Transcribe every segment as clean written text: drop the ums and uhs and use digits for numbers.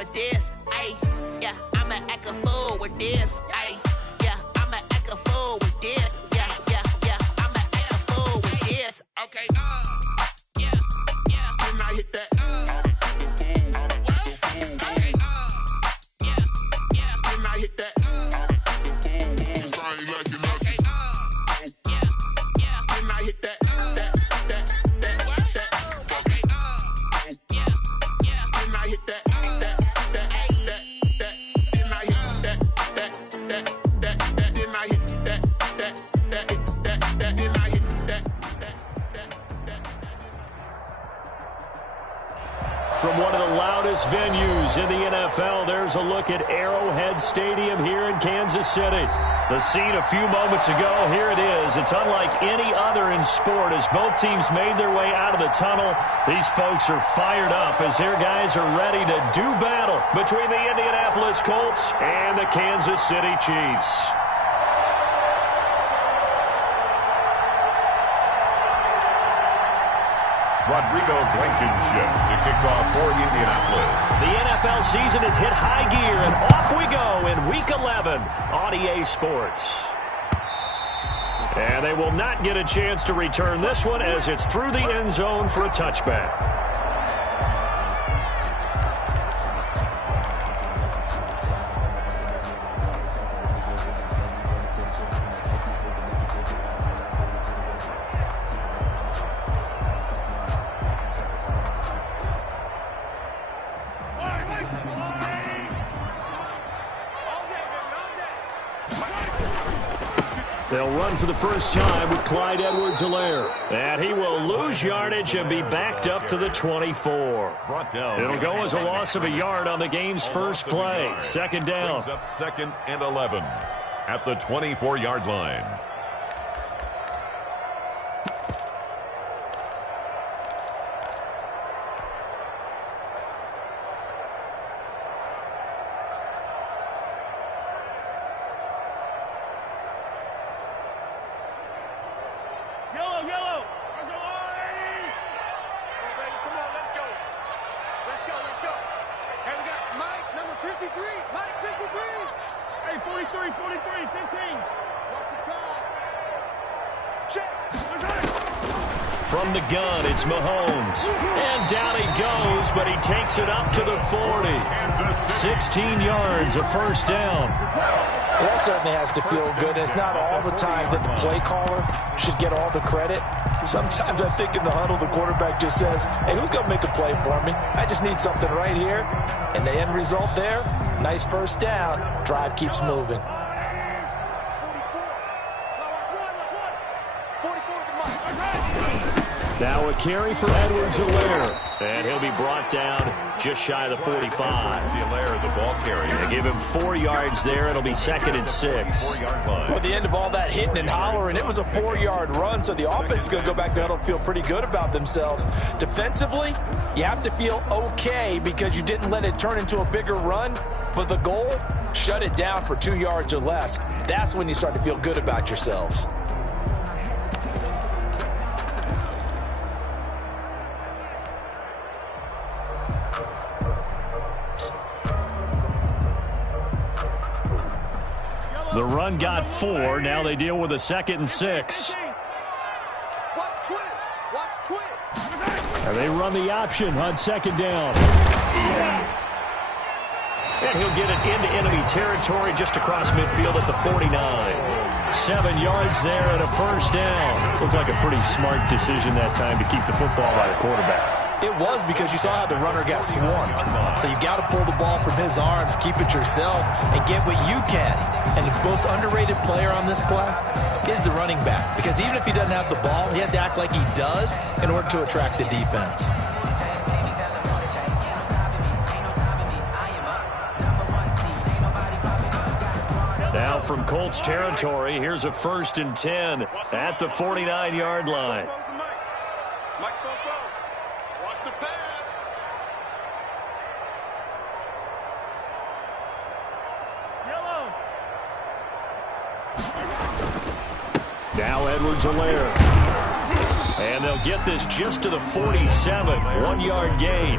with this. Ay, yeah, I'ma act a fool with this. Ay, yeah, I'ma act a fool with this. Yeah, yeah, yeah, I'ma act a fool with this. Okay, yeah, yeah. Then I hit that. Okay, yeah, yeah. Then I hit that. From one of the loudest venues in the NFL, there's a look at Arrowhead Stadium here in Kansas City. The scene a few moments ago, here it is. It's unlike any other in sport as both teams made their way out of the tunnel. These folks are fired up as their guys are ready to do battle between the Indianapolis Colts and the Kansas City Chiefs. Rodrigo Blankenship to kick off for Indianapolis. The NFL season has hit high gear, and off we go in Week 11 on EA Sports. And they will not get a chance to return this one as it's through the end zone for a touchback. They'll run for the first time with Clyde Edwards-Helaire. And he will lose yardage and be backed up to the 24. It'll go as a loss of a yard on the game's first play. Second down. Brings up 2nd and 11 at the 24-yard line. From the gun, it's Mahomes. And down he goes, but he takes it up to the 40. 16 yards, a first down. That certainly has to feel good. It's not all the time that the play caller should get all the credit. Sometimes I think in the huddle, the quarterback just says, hey, who's going to make a play for me? I just need something right here. And the end result there, nice first down. Drive keeps moving. Now a carry for Edwards-Helaire. And he'll be brought down just shy of the 45. Helaire, the ball carrier. They give him 4 yards there. It'll be 2nd and 6. 4-yard line. Well, at the end of all that hitting and hollering, it was a 4-yard run, so the offense is going to go back there and feel pretty good about themselves. Defensively, you have to feel okay because you didn't let it turn into a bigger run, but the goal, shut it down for 2 yards or less. That's when you start to feel good about yourselves. The run got 4. Now they deal with a 2nd and 6. And they run the option on 2nd down. And he'll get it into enemy territory just across midfield at the 49. 7 yards there and a first down. Looked like a pretty smart decision that time to keep the football by the quarterback. It was because you saw how the runner got swarmed. So you've got to pull the ball from his arms, keep it yourself, and get what you can. And the most underrated player on this play is the running back. Because even if he doesn't have the ball, he has to act like he does in order to attract the defense. Now from Colts territory, here's a 1st and 10 at the 49-yard line. Now Edwards-Helaire. And they'll get this just to the 47. 1-yard gain.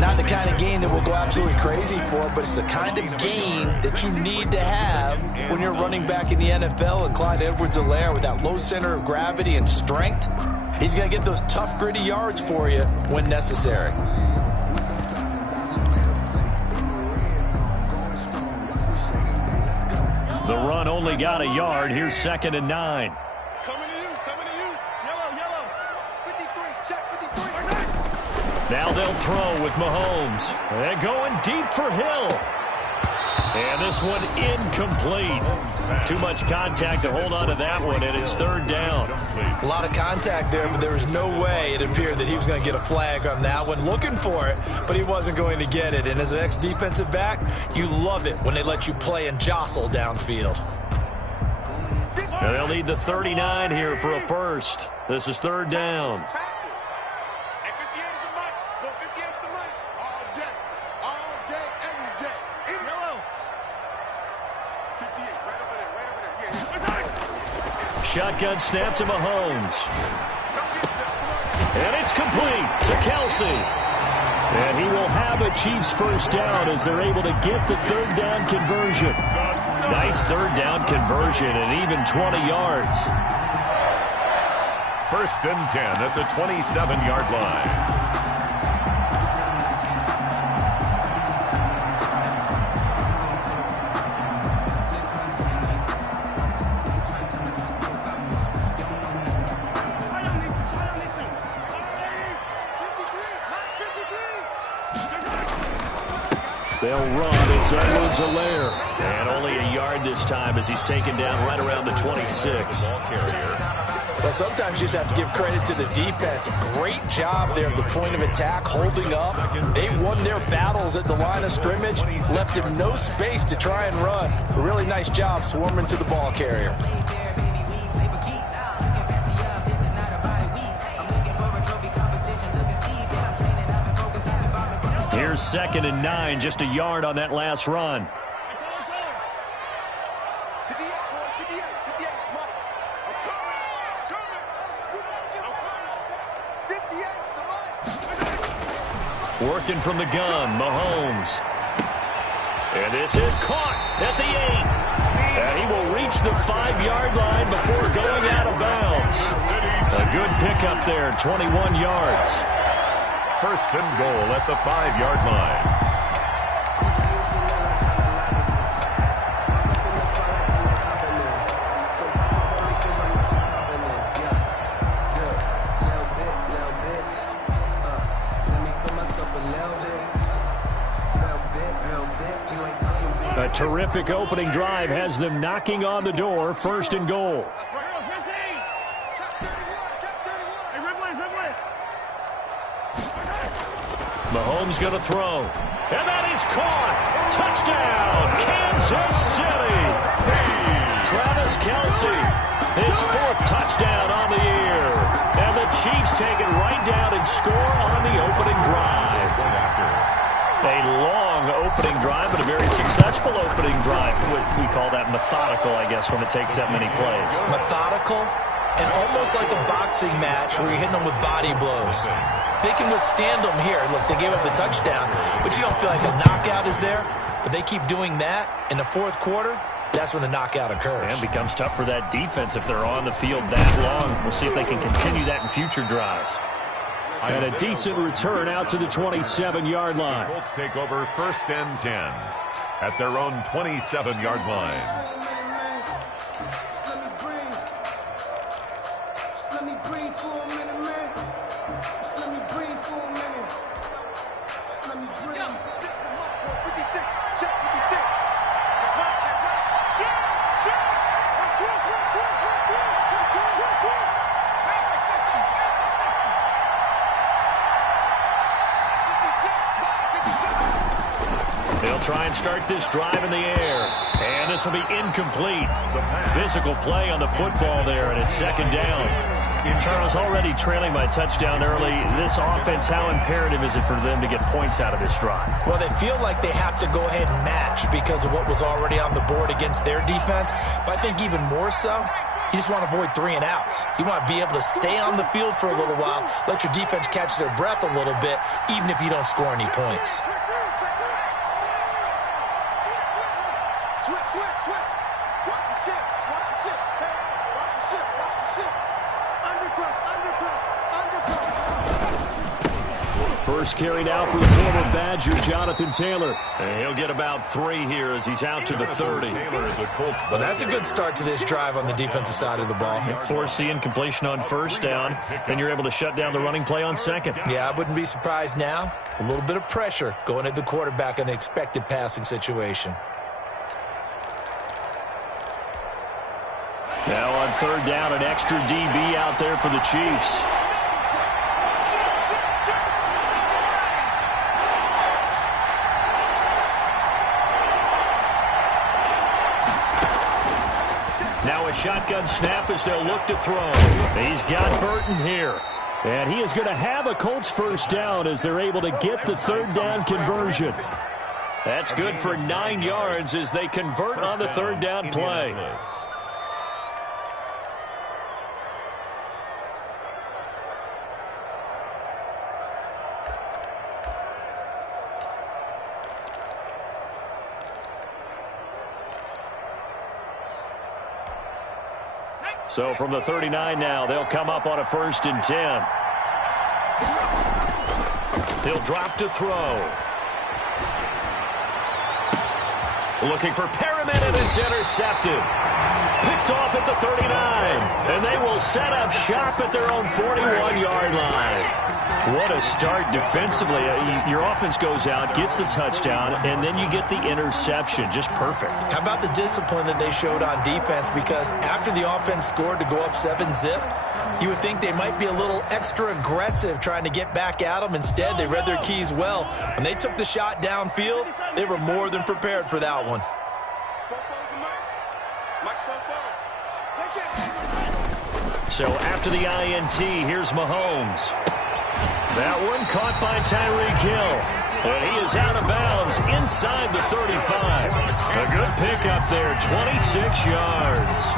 Not the kind of game that we'll go absolutely crazy for, but it's the kind of game that you need to have when you're running back in the NFL. And Clyde Edwards-Helaire, with that low center of gravity and strength, he's going to get those tough, gritty yards for you when necessary. The run only got a yard. Here's 2nd and 9. Coming to you. Yellow. 53, check 53. Now they'll throw with Mahomes. And going deep for Hill. And this one incomplete. Too much contact to hold on to that one, and it's 3rd down. A lot of contact there, but there was no way it appeared that he was going to get a flag on that one. Looking for it, but he wasn't going to get it. And as an ex-defensive back, you love it when they let you play and jostle downfield. And they'll need the 39 here for a first. This is 3rd down. Shotgun snap to Mahomes. And it's complete to Kelsey. And he will have a Chiefs first down as they're able to get the 3rd down conversion. Nice 3rd down conversion and even 20 yards. 1st and 10 at the 27-yard line. They'll run. It's Edwards-Helaire. And only a yard this time as he's taken down right around the 26. Well, sometimes you just have to give credit to the defense. Great job there at the point of attack, holding up. They won their battles at the line of scrimmage, left him no space to try and run. A really nice job swarming to the ball carrier. Here's 2nd and 9, just a yard on that last run. Working from the gun, Mahomes. And this is caught at the 8. And he will reach the 5-yard line before going out of bounds. A good pickup there, 21 yards. 1st and goal at the 5-yard line. A terrific opening drive has them knocking on the door. 1st and goal. Mahomes going to throw. And that is caught. Touchdown, Kansas City. Travis Kelsey, his 4th touchdown on the year. And the Chiefs take it right down and score on the opening drive. A long opening drive, but a very successful opening drive. We call that methodical, I guess, when it takes that many plays. Methodical and almost like a boxing match where you're hitting them with body blows. They can withstand them here. Look, they gave up the touchdown, but you don't feel like a knockout is there. But they keep doing that in the 4th quarter. That's when the knockout occurs. And it becomes tough for that defense if they're on the field that long. We'll see if they can continue that in future drives. And a decent return out to the 27-yard line. Colts take over 1st and 10 at their own 27-yard line. They'll try and start this drive in the air. And this will be incomplete. Physical play on the football there, and it's 2nd down. Charles, already trailing by a touchdown early. This offense, how imperative is it for them to get points out of this drive? Well, they feel like they have to go ahead and match because of what was already on the board against their defense. But I think even more so, You just want to avoid 3 and outs. You want to be able to stay on the field for a little while, let your defense catch their breath a little bit, even if you don't score any points. Switch. Watch the ship. Hey, watch the ship. Undercross. First carry now for the former Badger, Jonathan Taylor. And he'll get about 3 here as he's out to the 30. Well, that's a good start to this drive on the defensive side of the ball. Forcing completion on first down, then you're able to shut down the running play on second. Yeah, I wouldn't be surprised now. A little bit of pressure going at the quarterback in an expected passing situation. Now on third down, an extra DB out there for the Chiefs. Now a shotgun snap as they'll look to throw. He's got Burton here. And he is going to have a Colts first down as they're able to get the third down conversion. That's good for 9 yards as they convert on the third down play. So from the 39 now, they'll come up on a 1st and 10. He'll drop to throw. Looking for Perriman, and it's intercepted. Picked off at the 39. And they will set up shop at their own 41-yard line. What a start defensively. Your offense goes out, gets the touchdown, and then you get the interception. Just perfect. How about the discipline that they showed on defense? Because after the offense scored to go up 7-zip, you would think they might be a little extra aggressive trying to get back at them. Instead, they read their keys well. When they took the shot downfield, they were more than prepared for that one. So after the INT, here's Mahomes. That one caught by Tyreek Hill. And he is out of bounds inside the 35. A good pickup there, 26 yards.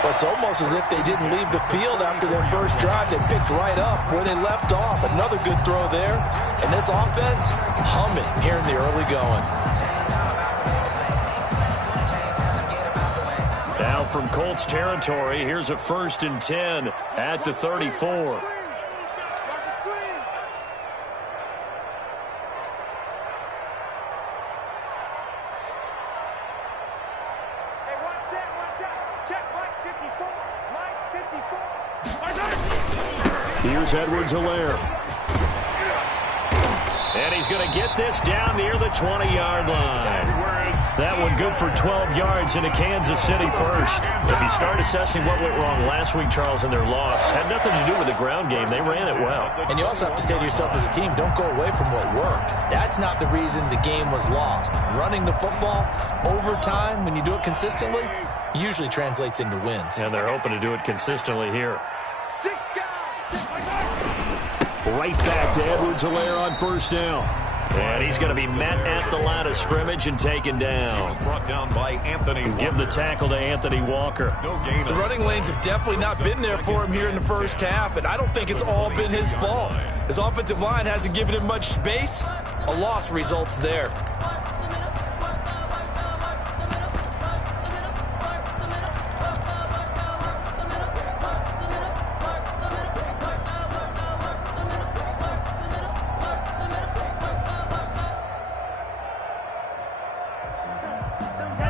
Well, it's almost as if they didn't leave the field after their first drive. They picked right up where they left off. Another good throw there. And this offense, humming here in the early going. Now from Colts territory, here's a 1st and 10 at the 34. Here's Edwards-Helaire. And he's going to get this down near the 20-yard line. That one good for 12 yards into Kansas City first. If you start assessing what went wrong last week, Charles, in their loss, had nothing to do with the ground game. They ran it well. And you also have to say to yourself as a team, don't go away from what worked. That's not the reason the game was lost. Running the football over time, when you do it consistently, usually translates into wins. And they're hoping to do it consistently here. Right back to Edwards-Helaire on first down. And he's going to be met at the line of scrimmage and taken down. Brought down by Anthony. Give the tackle to Anthony Walker. The running lanes have definitely not been there for him here in the first half, and I don't think it's all been his fault. His offensive line hasn't given him much space. A loss results there.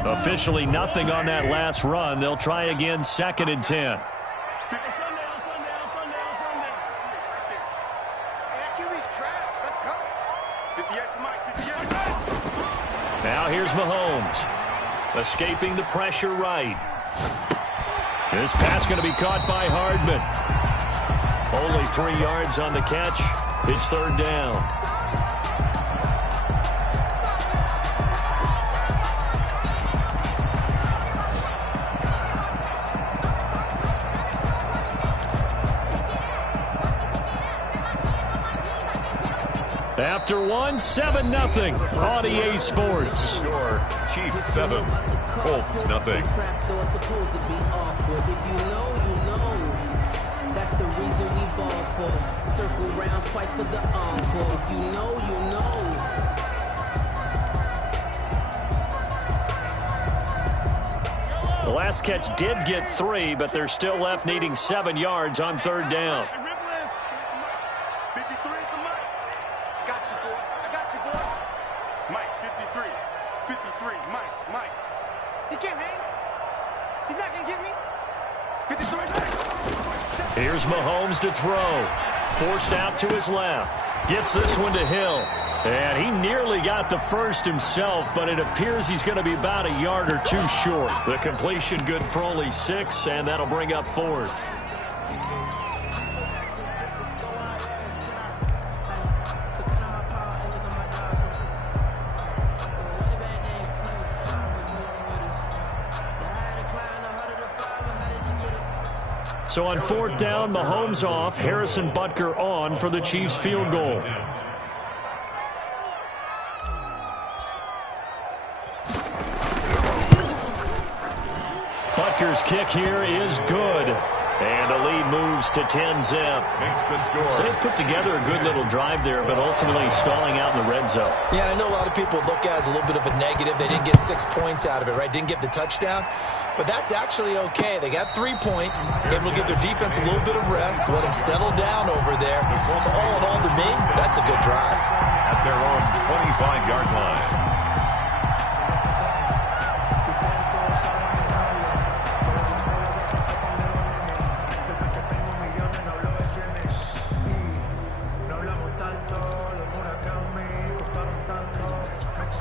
Officially nothing on that last run. They'll try again, 2nd and 10. Now here's Mahomes. Escaping the pressure right. This pass going to be caught by Hardman. Only 3 yards on the catch. It's 3rd down. After one, 7-0 on EA Sports. Score, Chiefs 7, Colts nothing. That's the reason we ball for. Circle round twice for the encore. If you know, you know. The last catch did get 3, but they're still left needing 7 yards on 3rd down. 53 for Mike. Got you, boy. I got you, boy. Mike, 53. 53. Mike. He can't hang. He's not going to get me. 53 Mike. Here's Mahomes to throw. Forced out to his left. Gets this one to Hill. And he nearly got the first himself, but it appears he's going to be about a yard or 2 short. The completion good for only 6, and that'll bring up 4th. So on 4th down, Mahomes off, Harrison Butker on for the Chiefs field goal. Butker's kick here is good. And the lead moves to 10-zip. Makes the score. So they put together a good little drive there, but ultimately stalling out in the red zone. Yeah, I know a lot of people look at it as a little bit of a negative. They didn't get 6 points out of it, right? Didn't get the touchdown. But that's actually okay. They got 3 points. Able to give their defense a little bit of rest. Let them settle down over there. So all in all, to me, that's a good drive. At their own 25-yard line.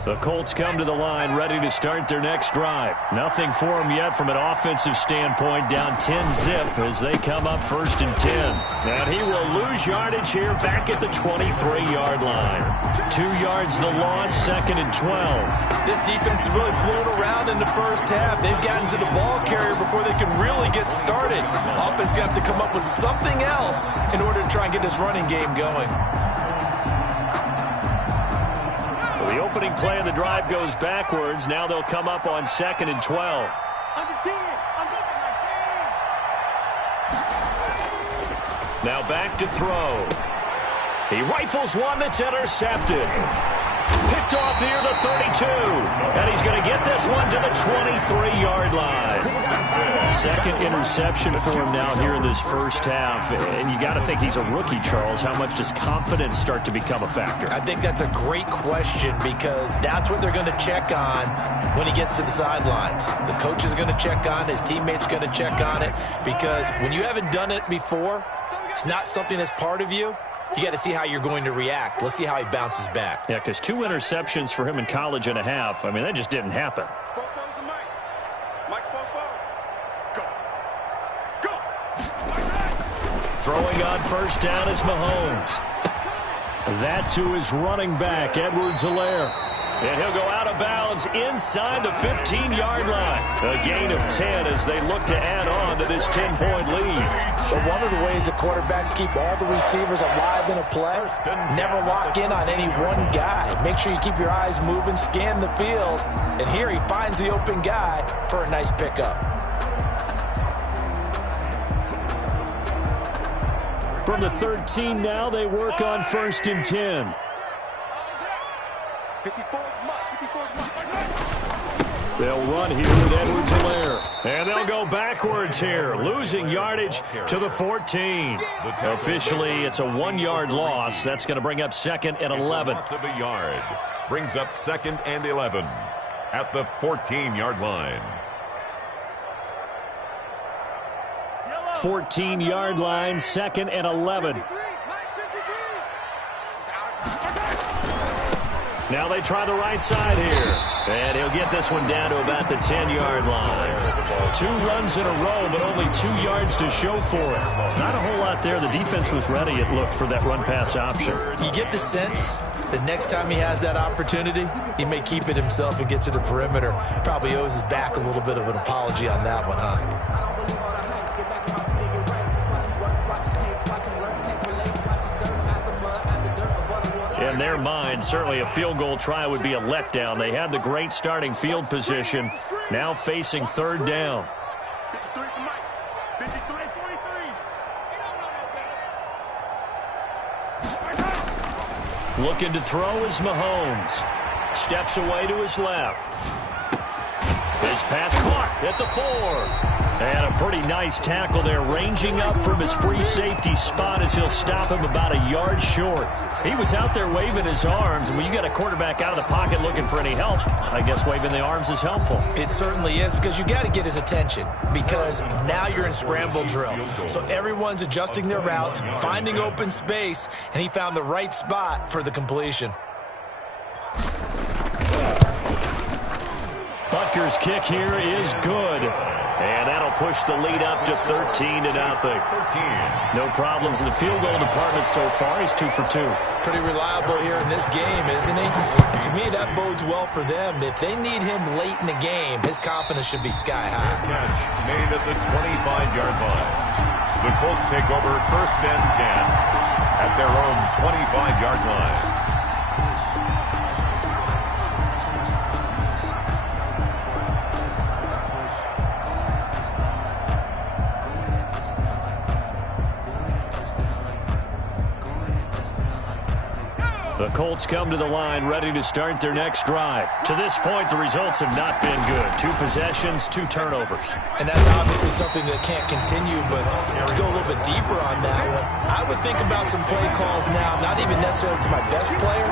The Colts come to the line ready to start their next drive. Nothing for them yet from an offensive standpoint. Down 10-zip as they come up 1st and 10. And he will lose yardage here back at the 23-yard line. 2 yards the loss, 2nd and 12. This defense is really flew around in the first half. They've gotten to the ball carrier before they can really get started. Offense going to have to come up with something else in order to try and get this running game going. The opening play of the drive goes backwards. Now they'll come up on 2nd and 12. Under 10. I'm going to 19. Now back to throw. He rifles one that's intercepted. Picked off near the 32. And he's going to get this one to the 23-yard line. 2nd interception for him now here in this first half. And you got to think he's a rookie, Charles. How much does confidence start to become a factor? I think that's a great question because that's what they're going to check on when he gets to the sidelines. The coach is going to check on it. His teammates going to check on it because when you haven't done it before, it's not something that's part of you. You got to see how you're going to react. Let's see how he bounces back. Yeah, because 2 interceptions for him in college and a half. I mean, that just didn't happen. Throwing on 1st down is Mahomes. That to his running back, Edwards-Helaire. And he'll go out of bounds inside the 15-yard line. A gain of 10 as they look to add on to this 10-point lead. But one of the ways that quarterbacks keep all the receivers alive in a play, never lock in on any one guy. Make sure you keep your eyes moving, scan the field. And here he finds the open guy for a nice pickup. From the 13 now, they work on 1st and 10. 54. They'll run here with Edwards-Helaire. And they'll go backwards here, losing yardage to the 14. Officially, it's a 1-yard loss. That's going to bring up 2nd and 11. Loss of a yard. Brings up 2nd and 11 at the 14-yard line. 14-yard line, 2nd and 11. Now they try the right side here. And he'll get this one down to about the 10-yard line. 2 runs in a row, but only 2 yards to show for it. Not a whole lot there. The defense was ready, it looked, for that run-pass option. You get the sense that next time he has that opportunity, he may keep it himself and get to the perimeter. Probably owes his back a little bit of an apology on that one, huh? In their mind, certainly a field goal try would be a letdown. They had the great starting field position, now facing third down. 53 for Mike. 53, 43. Looking to throw is Mahomes. Steps away to his left. His pass caught at the 4. And a pretty nice tackle there, ranging up from his free safety spot as he'll stop him about a yard short. He was out there waving his arms, and when you got a quarterback out of the pocket looking for any help, I guess waving the arms is helpful. It certainly is, because you got to get his attention, because now you're in scramble drill. So everyone's adjusting their routes, finding open space, and he found the right spot for the completion. Butker's kick here is good. And that'll push the lead up to 13-0. No problems in the field goal department so far. He's 2 for 2. Pretty reliable here in this game, isn't he? And to me, that bodes well for them. If they need him late in the game, his confidence should be sky high. Catch made at the 25-yard line. The Colts take over 1st and 10 at their own 25-yard line. The Colts come to the line ready to start their next drive. To this point, the results have not been good. 2 possessions, 2 turnovers. And that's obviously something that can't continue, but to go a little bit deeper on that one, I would think about some play calls now, not even necessarily to my best player,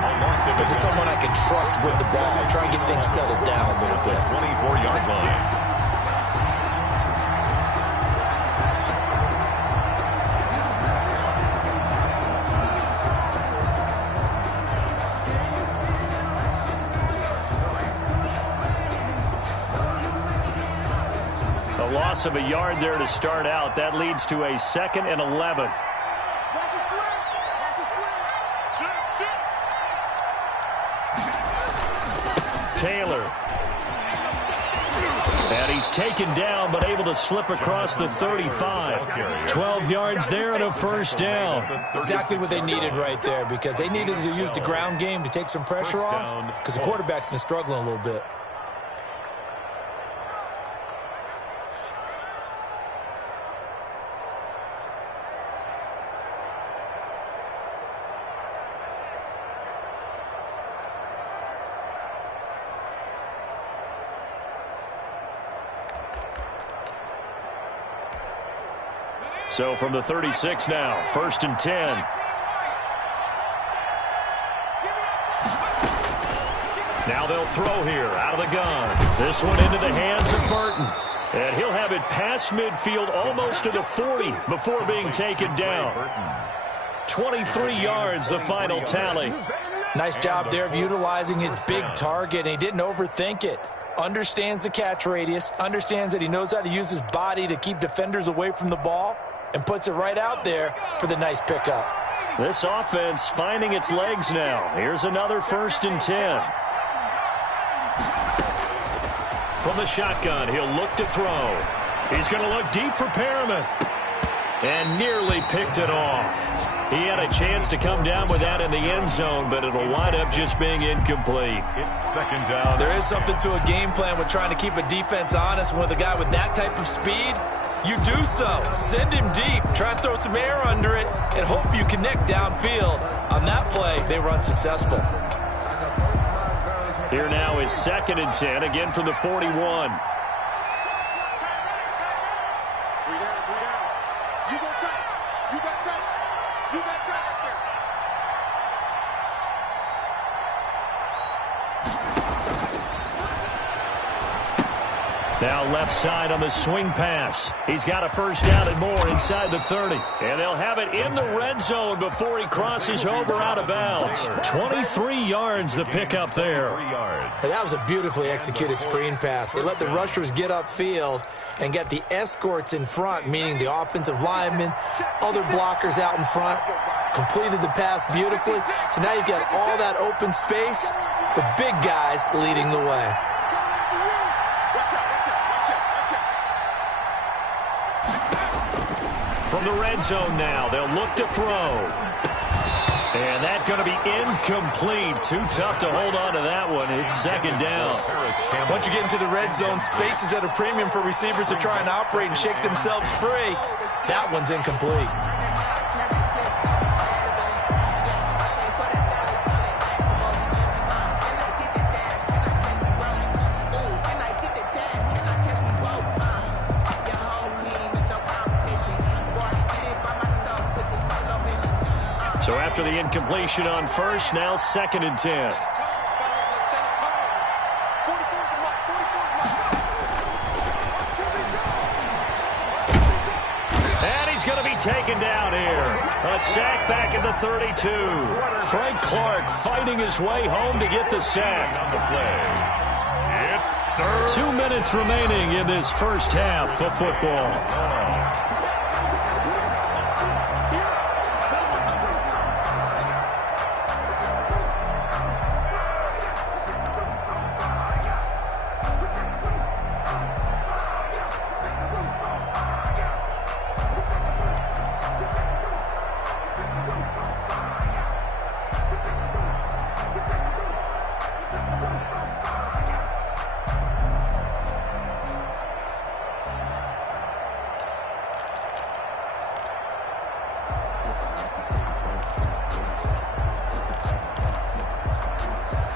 but to someone I can trust with the ball. Try and get things settled down a little bit. 24-yard line. Loss of a yard there to start out. That leads to a 2nd and 11. Taylor. And he's taken down, but able to slip across the 35. 12 yards there and a 1st down. Exactly what they needed right there, because they needed to use the ground game to take some pressure off, because the quarterback's been struggling a little bit. So from the 36 now, 1st and 10. Now they'll throw here out of the gun. This one into the hands of Burton. And he'll have it past midfield almost to the 40 before being taken down. 23 yards, the final tally. Nice job there of utilizing his big target, and he didn't overthink it. Understands the catch radius, understands that he knows how to use his body to keep defenders away from the ball, and puts it right out there for the nice pickup. This offense finding its legs now. Here's another 1st and 10. From the shotgun, he'll look to throw. He's going to look deep for Perriman. And nearly picked it off. He had a chance to come down with that in the end zone, but it'll wind up just being incomplete. It's 2nd down. There is something to a game plan with trying to keep a defense honest. With a guy with that type of speed, you do so. Send him deep. Try and throw some air under it and hope you connect downfield. On that play, they were unsuccessful. Here now is 2nd and 10, again from the 41. Now left side on the swing pass. He's got a 1st down and more inside the 30. And they'll have it in the red zone before he crosses over out of bounds. 23 yards the pickup there. And that was a beautifully executed screen pass. They let the rushers get upfield and get the escorts in front, meaning the offensive linemen, other blockers out in front, completed the pass beautifully. So now you've got all that open space with big guys leading the way. From the red zone now, they'll look to throw. And that's going to be incomplete. Too tough to hold on to that one. It's second down. Once you get into the red zone, space is at a premium for receivers to try and operate and shake themselves free. That one's incomplete. So after the incompletion on first, now second and 10. And he's going to be taken down here. A sack back at the 32. Frank Clark fighting his way home to get the sack. It's 2 minutes remaining in this first half of football.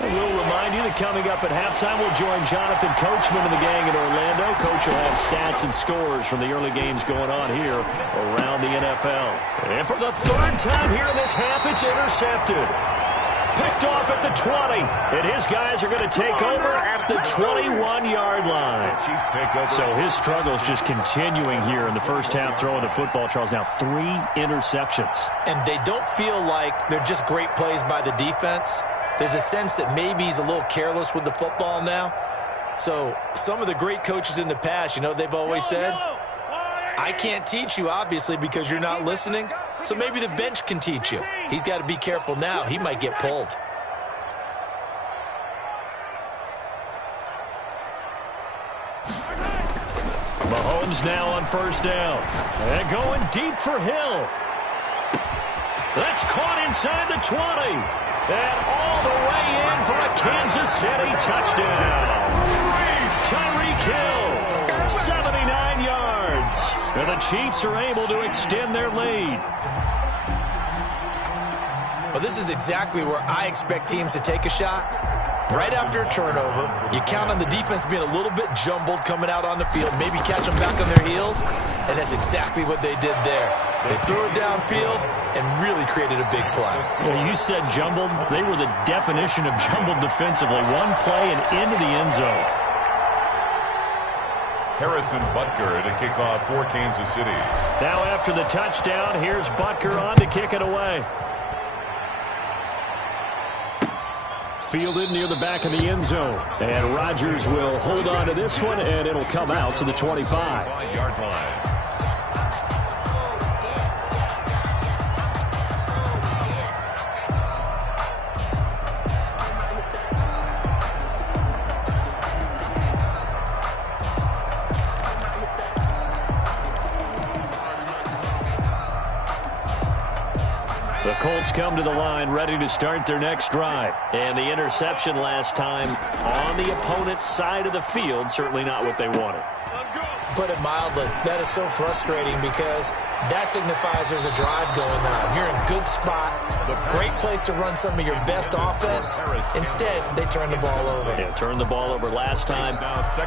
We'll remind you that coming up at halftime, we'll join Jonathan Coachman and the gang in Orlando. Coach will have stats and scores from the early games going on here around the NFL. And for the third time here in this half, it's intercepted. Picked off at the 20. And his guys are going to take over at the 21-yard line. So his struggles just continuing here in the first half throwing the football, Charles. Now 3 interceptions. And they don't feel like they're just great plays by the defense. There's a sense that maybe he's a little careless with the football now. So some of the great coaches in the past, you know, they've always said, I can't teach you, obviously, because you're not listening. So maybe the bench can teach you. He's got to be careful now. He might get pulled. Mahomes now on first down. And going deep for Hill. That's caught inside the 20. And all the way in for a Kansas City touchdown. Tyreek Hill, 79 yards. And the Chiefs are able to extend their lead. Well, this is exactly where I expect teams to take a shot. Right after a turnover, you count on the defense being a little bit jumbled coming out on the field, maybe catch them back on their heels, and that's exactly what they did there. They threw it downfield and really created a big play. Well, you said jumbled. They were the definition of jumbled defensively. One play and into the end zone. Harrison Butker to kick off for Kansas City. Now after the touchdown, here's Butker on to kick it away. Fielded near the back of the end zone. And Rodgers will hold on to this one, and it'll come out to the 25-yard line. The Colts come to the line ready to start their next drive. And the interception last time on the opponent's side of the field, certainly not what they wanted. Put it mildly, that is so frustrating because that signifies there's a drive going on. You're in a good spot, great place to run some of your best offense. Instead, they turn the ball over. Yeah, turned the ball over last time.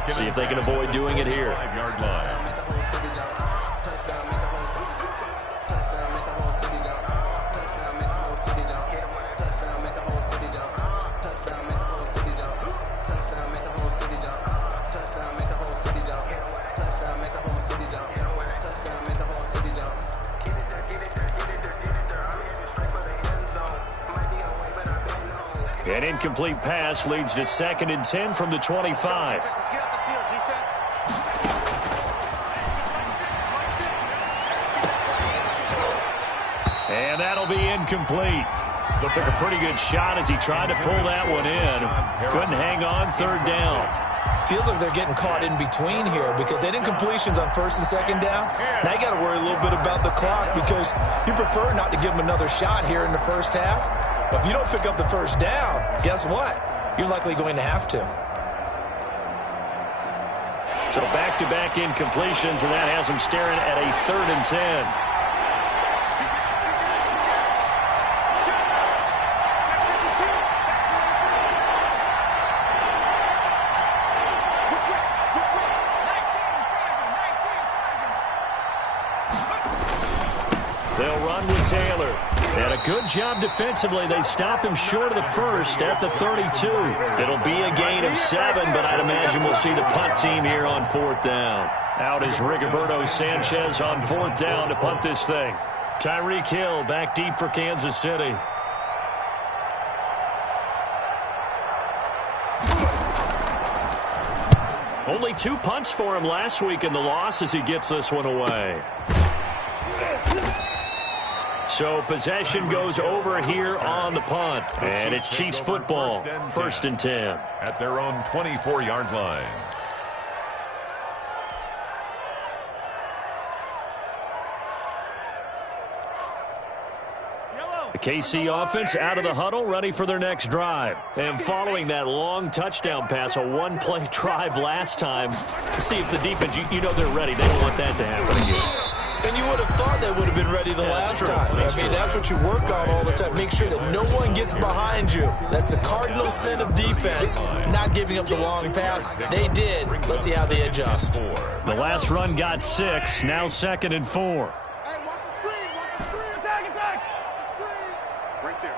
See if they can avoid doing it here. An incomplete pass leads to 2nd and 10 from the 25. And that'll be incomplete. Took a pretty good shot as he tried to pull that one in. Couldn't hang on, 3rd down. Feels like they're getting caught in between here because they didn't completions on first and second down. Now you got to worry a little bit about the clock because you prefer not to give them another shot here in the first half. But if you don't pick up the first down, guess what? You're likely going to have to. So back-to-back incompletions, and that has them staring at a 3rd and 10. They'll run with Taylor. And a good job defensively. They stop him short of the first at the 32. It'll be a gain of 7, but I'd imagine we'll see the punt team here on 4th down. Out is Rigoberto Sanchez on 4th down to punt this thing. Tyreek Hill back deep for Kansas City. Only 2 punts for him last week in the loss as he gets this one away. So possession goes over here on the punt. And it's Chiefs football, 1st and 10. At their own 24-yard line. The KC offense out of the huddle, ready for their next drive. And following that long touchdown pass, a one-play drive last time, to see if the defense, you know they're ready. They don't want that to happen again. And you would have thought they would have been ready the last time. That's what you work on all the time. Make sure that no one gets behind you. That's the cardinal sin of defense, not giving up the long pass. They did. Let's see how they adjust. The last run got 6. Now 2nd and 4. Hey, watch the screen. Watch the screen. Attack. The screen. Right there.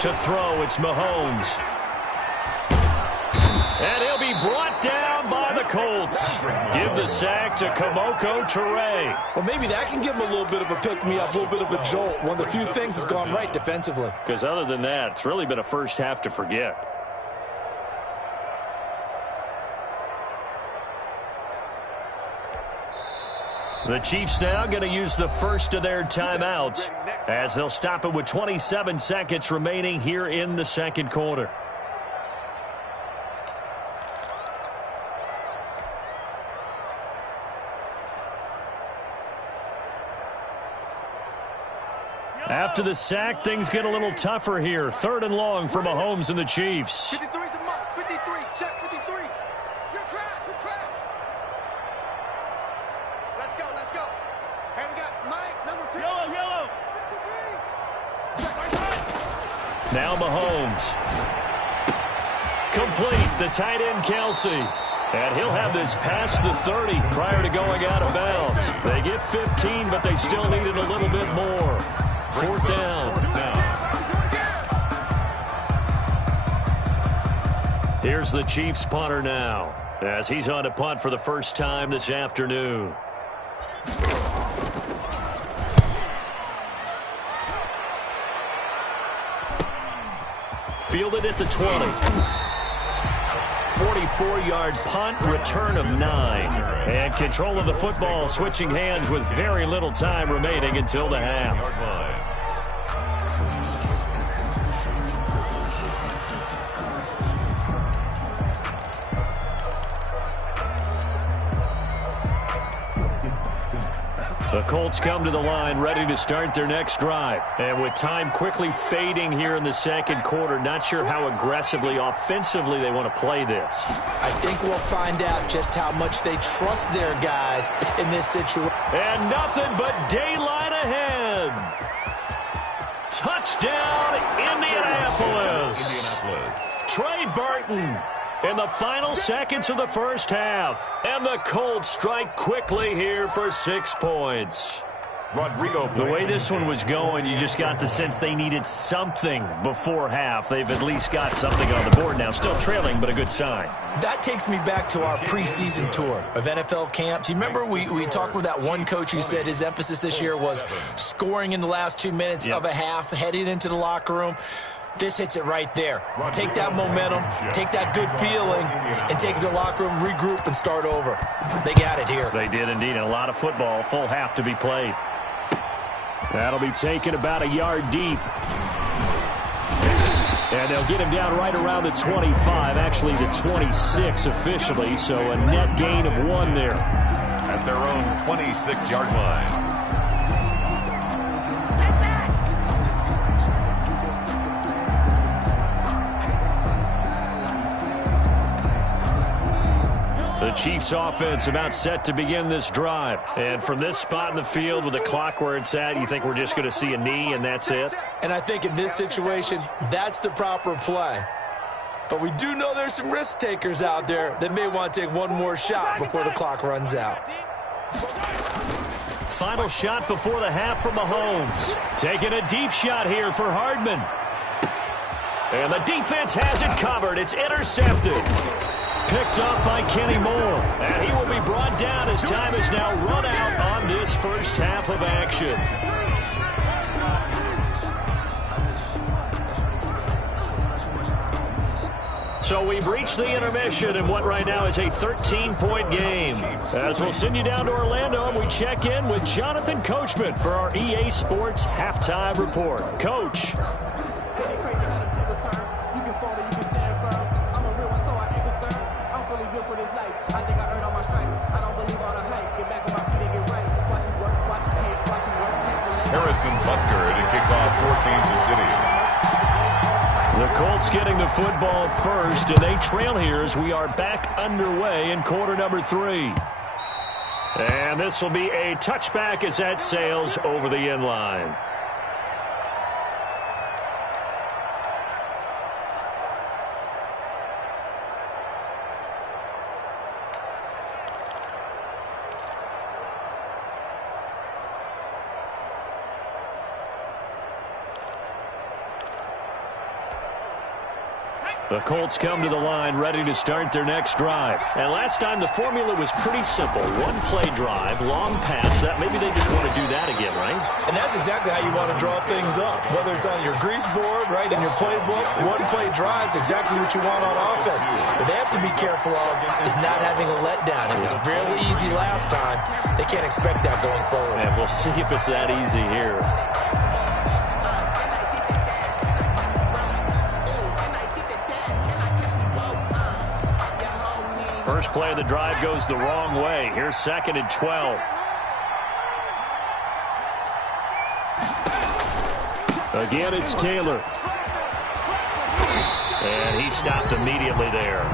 To throw, it's Mahomes. And he'll be brought down by the Colts. Give the sack to Kamoko Toure. Well, maybe that can give him a little bit of a pick-me-up, a little bit of a jolt. One of the few things that's gone right defensively. Because other than that, it's really been a first half to forget. The Chiefs now going to use the first of their timeouts as they'll stop it with 27 seconds remaining here in the second quarter. After the sack, things get a little tougher here. 3rd and long for Mahomes and the Chiefs. 53's the mark. 53. Check 53. You're trapped. You're trapped. Let's go. Let's go. Hey, we got Mike, number 50. Yellow. 53. Check right side. Now Mahomes. Complete. The tight end, Kelsey. And he'll have this past the 30 prior to going out of bounds. They get 15, but they still needed a little bit more. 4th down. Here's the Chiefs punter now as he's on to punt for the first time this afternoon. Fielded at the 20. 44-yard punt, return of 9. And control of the football switching hands with very little time remaining until the half. The Colts come to the line ready to start their next drive. And with time quickly fading here in the second quarter, not sure how aggressively, offensively they want to play this. I think we'll find out just how much they trust their guys in this situation. And nothing but daylight ahead. Touchdown, Indianapolis. Trey Burton in the final seconds of the first half. And the Colts strike quickly here for 6 points. The way this one was going, you just got the sense they needed something before half. They've at least got something on the board now. Still trailing, but a good sign. That takes me back to our preseason tour of NFL camps. You remember we talked with that one coach who said his emphasis this year was scoring in the last 2 minutes of a half, heading into the locker room. This hits it right there. Take that momentum, take that good feeling, and take it to the locker room, regroup, and start over. They got it here. They did indeed, and a lot of football, full half to be played. That'll be taken about a yard deep. And And they'll get him down right around the 25, actually the 26 officially, so a net gain of 1 there. At their own 26-yard line. The Chiefs offense about set to begin this drive. And from this spot in the field with the clock where it's at, you think we're just going to see a knee and that's it? And I think in this situation, that's the proper play. But we do know there's some risk takers out there that may want to take one more shot before the clock runs out. Final shot before the half from Mahomes. Taking a deep shot here for Hardman. And the defense has it covered. It's intercepted. Picked up by Kenny Moore. And he will be brought down as time is now run out on this first half of action. So we've reached the intermission in what right now is a 13-point game. As we'll send you down to Orlando, and we check in with Jonathan Coachman for our EA Sports Halftime Report. Coach. Harrison Butker to kick off for Kansas City. The Colts getting the football first, and they trail here as we are back underway in quarter number 3. And this will be a touchback as that sails over the end line. The Colts come to the line ready to start their next drive. And last time the formula was pretty simple. One-play drive, long pass. That maybe they just want to do that again, right? And that's exactly how you want to draw things up. Whether it's on your grease board, right, in your playbook, one-play drive's exactly what you want on offense. What they have to be careful of is not having a letdown. It was fairly easy last time. They can't expect that going forward. And we'll see if it's that easy here. First play of the drive goes the wrong way. Here's 2nd and 12. Again, it's Taylor. And he stopped immediately there.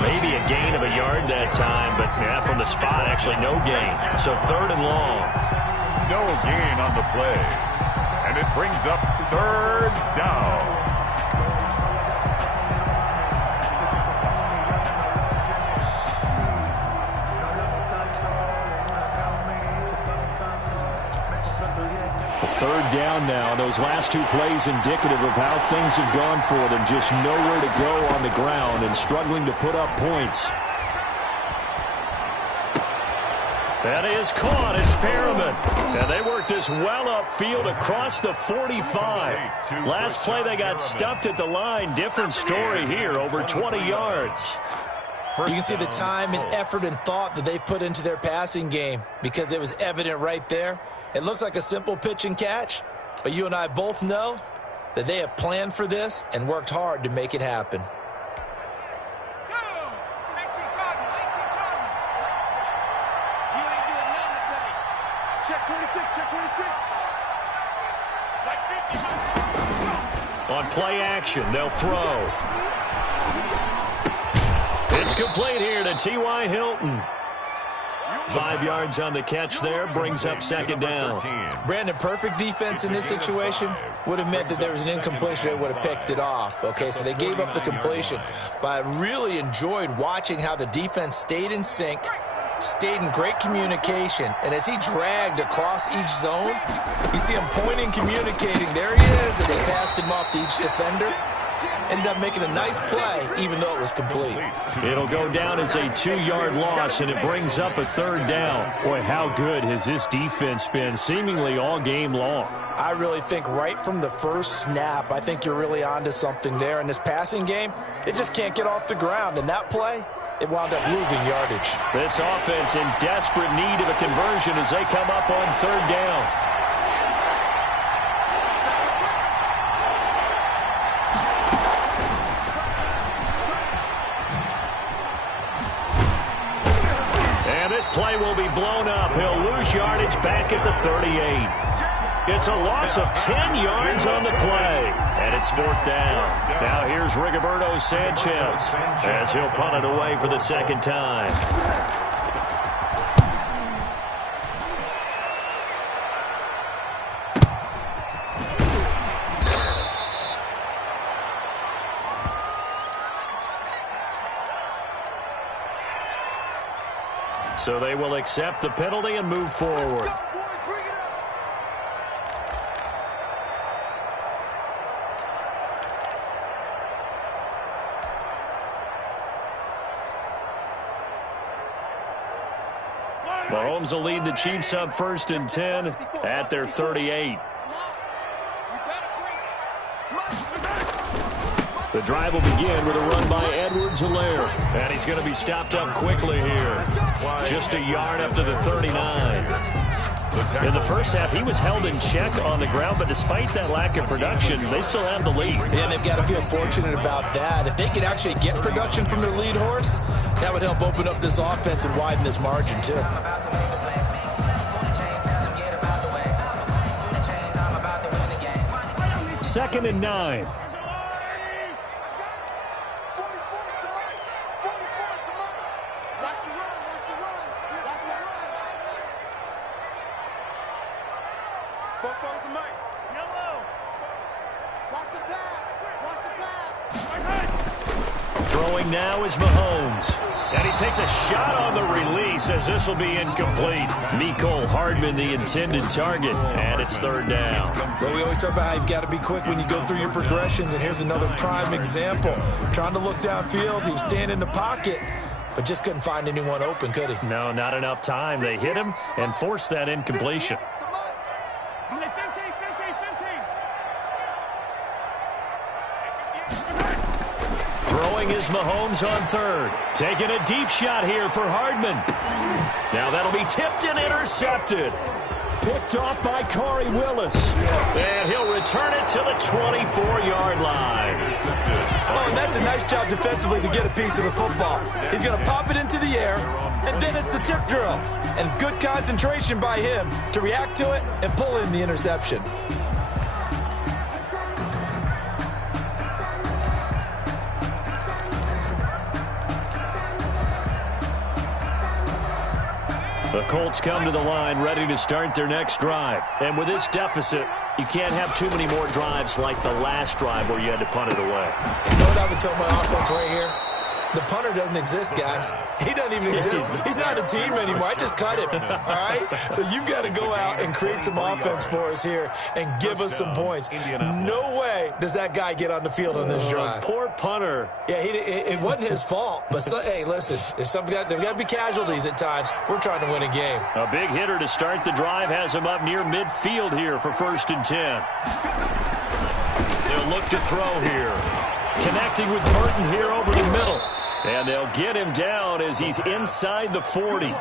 Maybe a gain of a yard that time, but yeah, from the spot, actually no gain. So 3rd and long. No gain on the play. And it brings up 3rd down. Third down now. Those last 2 plays indicative of how things have gone for them. Just nowhere to go on the ground and struggling to put up points. That is caught. It's Perriman. And they worked this well upfield across the 45. Last play they got stuffed at the line. Different story here. Over 20 yards. You can see the time and effort and thought that they've put into their passing game because it was evident right there. It looks like a simple pitch and catch, but you and I both know that they have planned for this and worked hard to make it happen. Check 26, check 26. On play action, they'll throw. It's complete here to T.Y. Hilton. 5 yards on the catch there, brings up 2nd down. Brandon, perfect defense in this situation would have meant that there was an incompletion. They would have picked it off. Okay, so they gave up the completion. But I really enjoyed watching how the defense stayed in sync, stayed in great communication. And as he dragged across each zone, you see him pointing, communicating. There he is, and they passed him off to each defender. Ended up making a nice play, even though it was complete. It'll go down as a 2-yard loss, and it brings up a 3rd down. Boy, how good has this defense been seemingly all game long? I really think right from the first snap, I think you're really onto something there. In this passing game, it just can't get off the ground. And that play, it wound up losing yardage. This offense in desperate need of a conversion as they come up on 3rd down. this play will be blown up. He'll lose yardage back at the 38. It's a loss of 10 yards on the play, and it's 4th down. Now here's Rigoberto Sanchez as he'll punt it away for the second time. So they will accept the penalty and move forward. Mahomes will lead the Chiefs up 1st and 10 at their 38. The drive will begin with a run by Edwards-Helaire. And he's going to be stopped up quickly here. Just a yard up to the 39. In the first half, he was held in check on the ground, but despite that lack of production, they still have the lead. And they've got to feel fortunate about that. If they could actually get production from their lead horse, that would help open up this offense and widen this margin, too. Second and 9. Throwing now is Mahomes. And he takes a shot on the release as this will be incomplete. Mecole Hardman, the intended target, and it's 3rd down. Well, we always talk about how you've got to be quick when you go through your progressions, and here's another prime example. Trying to look downfield, he was standing in the pocket, but just couldn't find anyone open, could he? No, not enough time. They hit him and forced that incompletion. Throwing is Mahomes on 3rd. Taking a deep shot here for Hardman. Now that'll be tipped and intercepted. Picked off by Corey Willis. And he'll return it to the 24-yard line. Oh, and that's a nice job defensively to get a piece of the football. He's going to pop it into the air, and then it's the tip drill. And good concentration by him to react to it and pull in the interception. The Colts come to the line ready to start their next drive. And with this deficit, you can't have too many more drives like the last drive where you had to punt it away. You know what I would tell my offense right here? The punter doesn't exist, guys. He doesn't even exist. He's not a team anymore. I just cut him, all right? So you've got to go out and create some offense for us here and give us some points. No way does that guy get on the field on this drive. Poor punter. Yeah, it wasn't his fault. But, hey, listen, there's got to be casualties at times. We're trying to win a game. A big hitter to start the drive has him up near midfield here for 1st and 10. They'll look to throw here. Connecting with Burton here over the middle. And they'll get him down as he's inside the 40.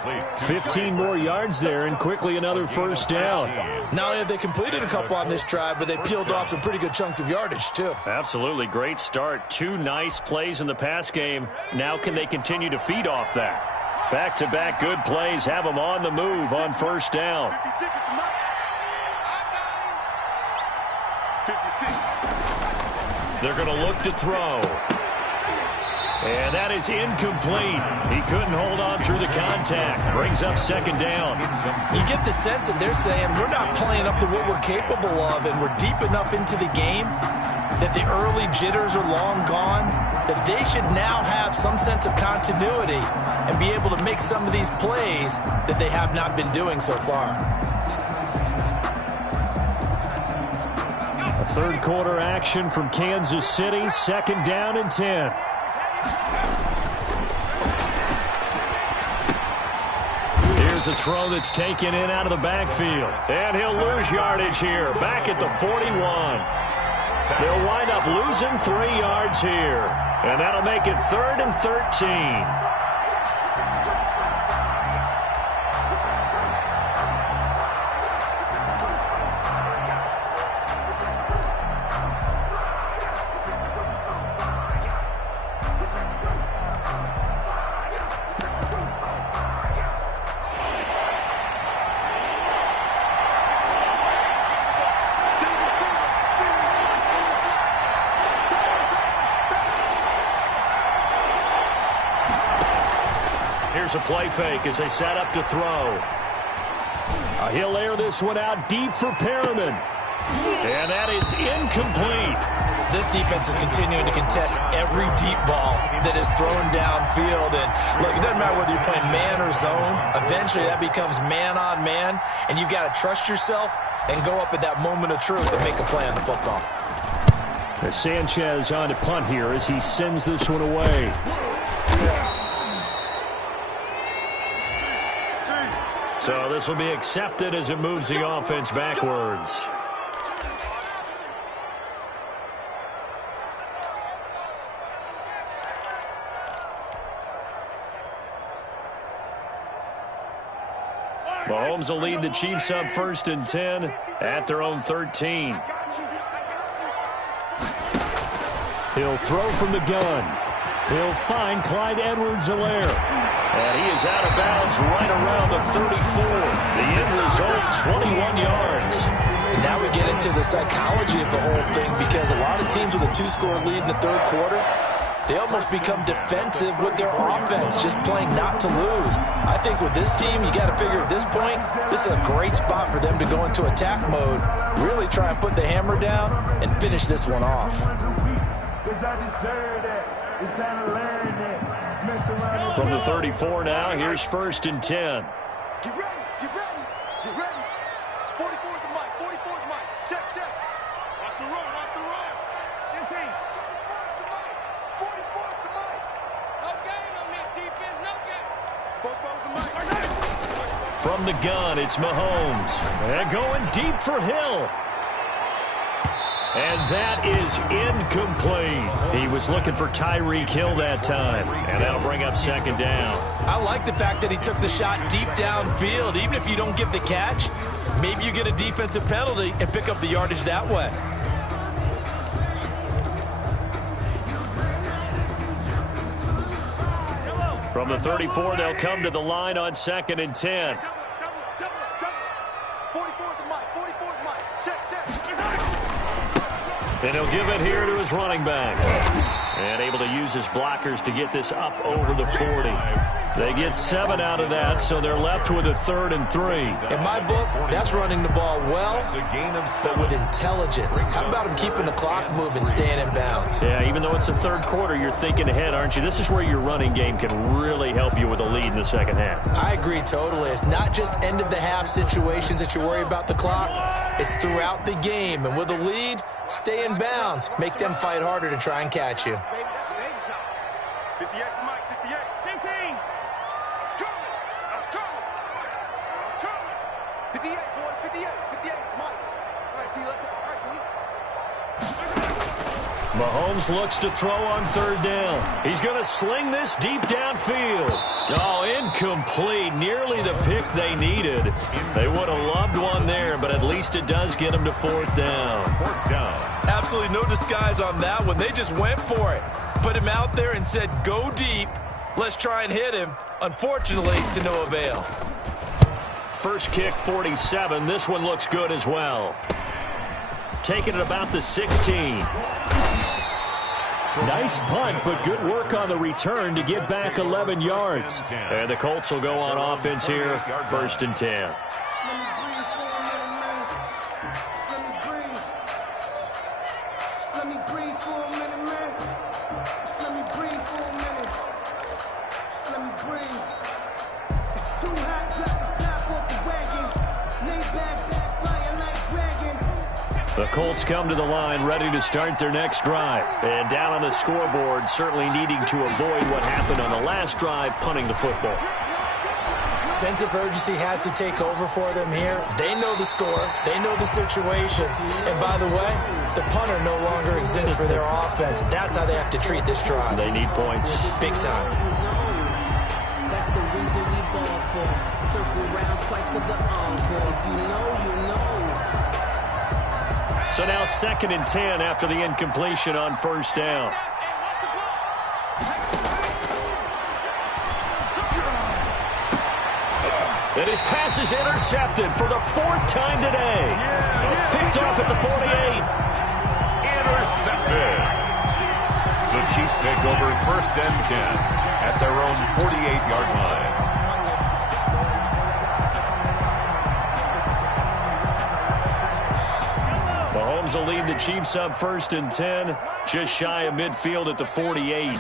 15 more yards there and quickly another 1st down. Not only have they completed a couple on this drive, but they peeled off some pretty good chunks of yardage, too. Absolutely. Great start. 2 nice plays in the pass game. Now can they continue to feed off that? Back-to-back good plays have them on the move on 1st down. 56. They're going to look to throw. And that is incomplete. He couldn't hold on through the contact. Brings up 2nd down. You get the sense that they're saying we're not playing up to what we're capable of, and we're deep enough into the game that the early jitters are long gone, that they should now have some sense of continuity and be able to make some of these plays that they have not been doing so far. A 3rd quarter action from Kansas City. 2nd down and 10. Here's a throw that's taken in out of the backfield. And he'll lose yardage here. Back at the 41. They'll wind up losing 3 yards here. And that'll make it 3rd and 13. here's a play fake as they set up to throw. He'll air this one out deep for Perriman. And that is incomplete. This defense is continuing to contest every deep ball that is thrown downfield. And look, it doesn't matter whether you're playing man or zone. Eventually that becomes man on man. And you've got to trust yourself and go up at that moment of truth and make a play on the football. As Sanchez on to punt here as he sends this one away. So this will be accepted as it moves the offense backwards. Mahomes will lead the Chiefs up 1st and 10 at their own 13. He'll throw from the gun. He'll find Clyde Edwards-Helaire. And he is out of bounds right around the 34. The end result, 21 yards. And now we get into the psychology of the whole thing, because a lot of teams with a 2-score lead in the third quarter, they almost become defensive with their offense, just playing not to lose. I think with this team, you got to figure at this point, this is a great spot for them to go into attack mode, really try and put the hammer down and finish this one off. From the 34 now, here's 1st and 10. Get ready, get ready, get ready. 44's the mic, 44's the mic. Check, check. Watch the run, watch the run. 15. 44's the mic. No game on this defense, no game. 44's the mic. From the gun, it's Mahomes. And going deep for Hill. And that is incomplete. He was looking for Tyreek Hill that time. And that'll bring up 2nd down. I like the fact that he took the shot deep downfield. Even if you don't get the catch, maybe you get a defensive penalty and pick up the yardage that way. From the 34, they'll come to the line on 2nd and 10. 44's the mic, 44's the mic. Check, check. And he'll give it here to his running back. And able to use his blockers to get this up over the 40. They get 7 out of that, so they're left with a 3rd and 3. In my book, that's running the ball well, but with intelligence. How about him keeping the clock moving, staying in bounds? Yeah, even though it's the third quarter, you're thinking ahead, aren't you? This is where your running game can really help you with a lead in the second half. I agree totally. It's not just end-of-the-half situations that you worry about the clock. It's throughout the game. And with a lead, stay in bounds. Make them fight harder to try and catch you. Baby, that's a baby shot. 58 the mic, 58. 15. Coming. I'm coming. I'm coming. 58, boys, 58. 58 the mic. All right, T, let's go. All right, T. Mahomes looks to throw on 3rd down. He's going to sling this deep downfield. Oh, incomplete. Nearly the pick they needed. They would have loved one there, but at least it does get them to 4th down. 4th down. Absolutely no disguise on that one. They just went for it. Put him out there and said, go deep. Let's try and hit him. Unfortunately, to no avail. First kick, 47. This one looks good as well. Taking it about the 16. Nice punt, but good work on the return to get back 11 yards. And the Colts will go on offense here, 1st and 10. The Colts come to the line ready to start their next drive. And down on the scoreboard, certainly needing to avoid what happened on the last drive, punting the football. Sense of urgency has to take over for them here. They know the score. They know the situation. And by the way, the punter no longer exists for their offense. That's how they have to treat this drive. They need points. Big time. That's the reason we ball for. Circle round twice for the encore. If you know, you know. So now 2nd and 10 after the incompletion on 1st down. And his pass is intercepted for the 4th time today. Picked off at the 48. Intercepted. The Chiefs take over 1st and 10 at their own 48-yard line. Mahomes will lead the Chiefs up 1st and 10, just shy of midfield at the 48.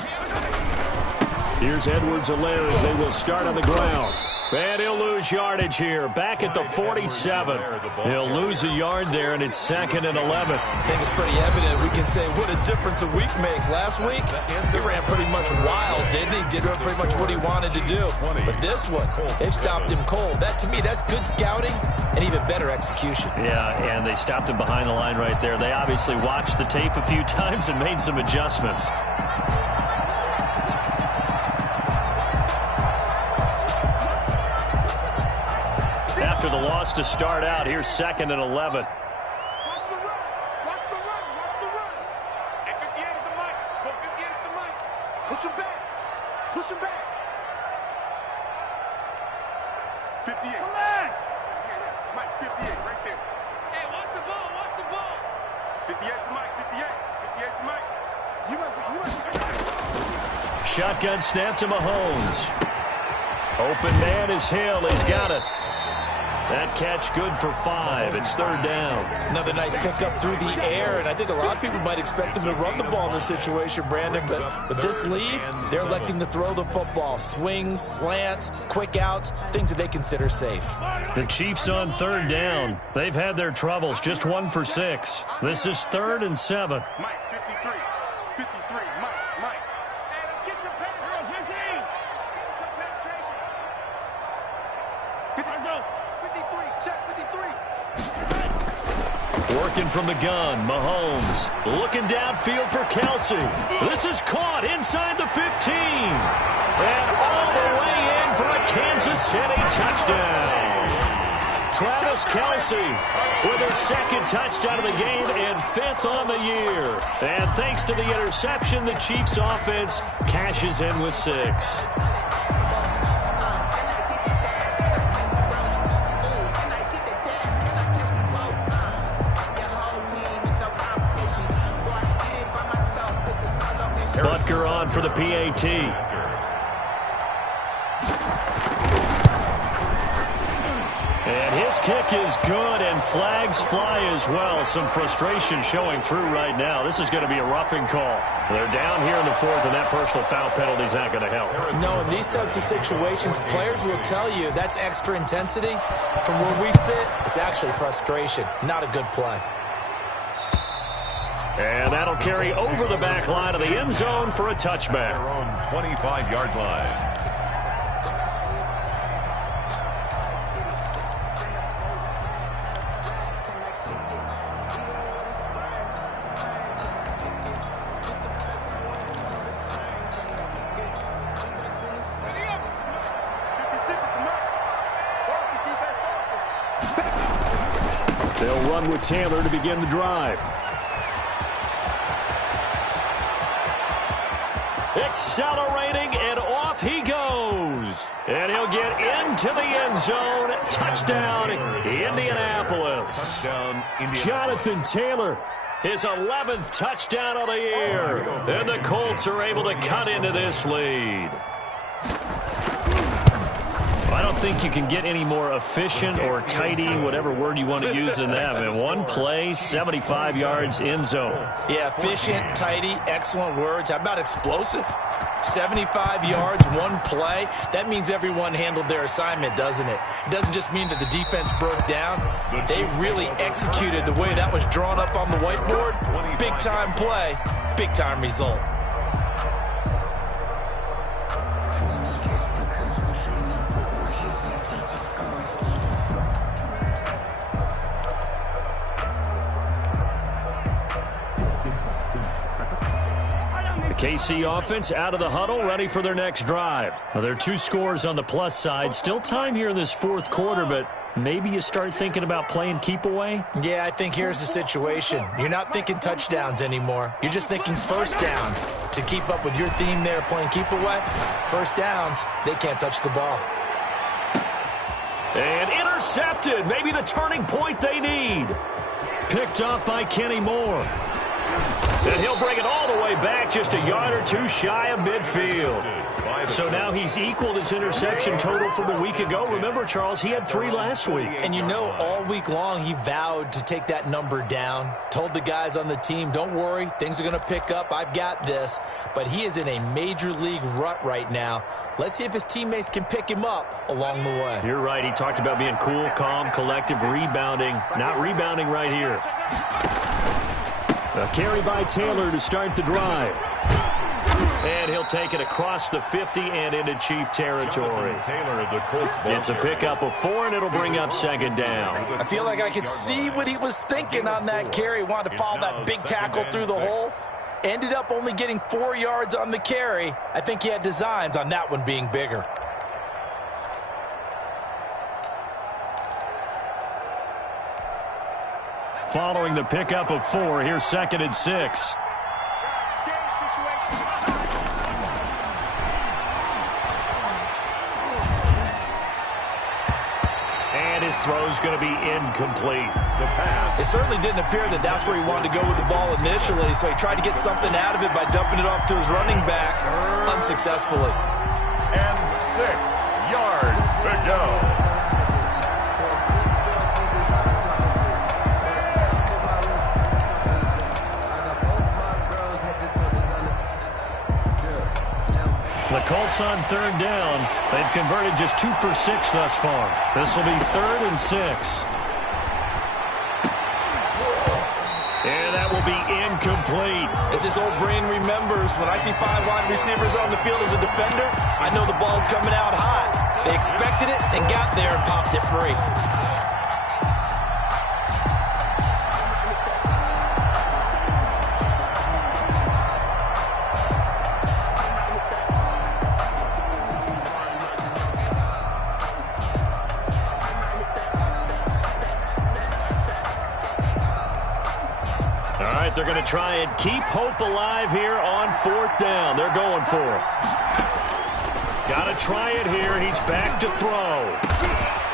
Here's Edwards-Helaire as they will start on the ground. And he'll lose yardage here, back at the 47. He'll lose a yard there, and it's 2nd and 11. I think it's pretty evident. We can say what a difference a week makes. Last week, he ran pretty much wild, didn't he? Did pretty much what he wanted to do. But this one, they stopped him cold. That, to me, that's good scouting and even better execution. Yeah, and they stopped him behind the line right there. They obviously watched the tape a few times and made some adjustments. After the loss to start out, here's 2nd and 11. Watch the run. Watch the run. Watch the run. Hey, 58 is the mic. Go 58 is the mic. Push him back. Push him back. 58. Come on. Yeah. Mike, 58 right there. Hey, watch the ball. Watch the ball. 58 is the mic. 58. 58 is the mic. You must be. Shotgun snap to Mahomes. Open man is Hill. He's got it. That catch good for 5. It's 3rd down. Another nice pickup through the air, and I think a lot of people might expect him to run the ball in this situation, Brandon, but with this lead, they're electing to throw the football. Swings, slants, quick outs, things that they consider safe. The Chiefs on 3rd down. They've had their troubles, just 1 for 6. This is 3rd and 7. Mike, 53. 53. Mike. Hey, let's get some penetration. 15. Get some penetration. 53. Check 53. Working from the gun, Mahomes looking downfield for Kelsey. This is caught inside the 15. And all the way in for a Kansas City touchdown. Travis Kelsey with his 2nd touchdown of the game and 5th on the year. And thanks to the interception, the Chiefs offense cashes in with 6. Butker on for the PAT. And his kick is good, and flags fly as well. Some frustration showing through right now. This is going to be a roughing call. They're down here in the 4th, and that personal foul penalty is not going to help. No, in these types of situations, players will tell you that's extra intensity. From where we sit, it's actually frustration. Not a good play. And that'll carry over the back line of the end zone for a touchback. Their own 25-yard line. They'll run with Taylor to begin the drive. Accelerating, and off he goes. And he'll get into the end zone. Touchdown, Indianapolis. Touchdown, Indianapolis. Jonathan Taylor, his 11th touchdown of the year. And the Colts are able to cut into this lead. I don't think you can get any more efficient or tidy, whatever word you want to use in that. I mean, one play, 75 yards, end zone. Yeah, efficient, tidy, excellent words. How about explosive? 75 yards, one play. That means everyone handled their assignment, doesn't it? It doesn't just mean that the defense broke down. They really executed the way that was drawn up on the whiteboard. Big-time play, big-time result. KC offense out of the huddle, ready for their next drive. Now, there are 2 scores on the plus side. Still time here in this 4th quarter, but maybe you start thinking about playing keep away? Yeah, I think here's the situation. You're not thinking touchdowns anymore. You're just thinking first downs. To keep up with your theme there, playing keep away, first downs, they can't touch the ball. And intercepted. Maybe the turning point they need. Picked up by Kenny Moore. And he'll bring it all the way back back just a yard or two shy of midfield. So now he's equaled his interception total from a week ago. Remember, Charles, he had 3 last week. And you know, all week long he vowed to take that number down. Told the guys on the team, don't worry, things are going to pick up. I've got this. But he is in a major league rut right now. Let's see if his teammates can pick him up along the way. You're right. He talked about being cool, calm, collective, rebounding. Not rebounding right here. A carry by Taylor to start the drive. And he'll take it across the 50 and into Chief territory. It's a pickup of 4, and it'll bring up 2nd down. I feel like I could see what he was thinking on that carry. Wanted to follow that big tackle through the hole. Ended up only getting 4 yards on the carry. I think he had designs on that one being bigger. Following the pickup of 4, here's 2nd and 6. And his throw's going to be incomplete. The pass. It certainly didn't appear that that's where he wanted to go with the ball initially, so he tried to get something out of it by dumping it off to his running back unsuccessfully. And 6 yards to go. The Colts on 3rd down. They've converted just 2 for 6 thus far. This will be 3rd and 6. And that will be incomplete. As his old brain remembers, when I see 5 wide receivers on the field as a defender, I know the ball's coming out hot. They expected it and got there and popped it free. They're going to try and keep hope alive here on 4th down. They're going for it. Got to try it here. He's back to throw.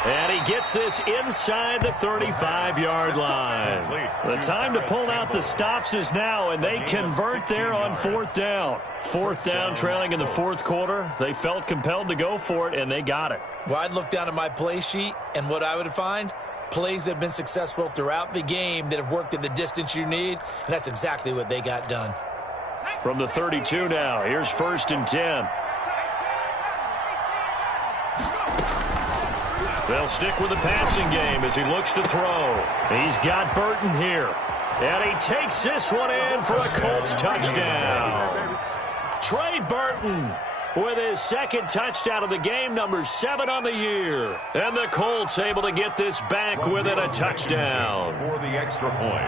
And he gets this inside the 35-yard line. The time to pull out the stops is now, and they convert there on 4th down. 4th down, trailing in the 4th quarter. They felt compelled to go for it, and they got it. Well, I'd look down at my play sheet, and what I would find, plays that have been successful throughout the game that have worked at the distance you need, and that's exactly what they got done. From the 32 now, here's 1st and 10. They'll stick with the passing game as he looks to throw. He's got Burton here. And he takes this one in for a Colts touchdown. Trey Burton with his 2nd touchdown of the game, number 7 on the year. And the Colts able to get this back within a touchdown. For the extra point.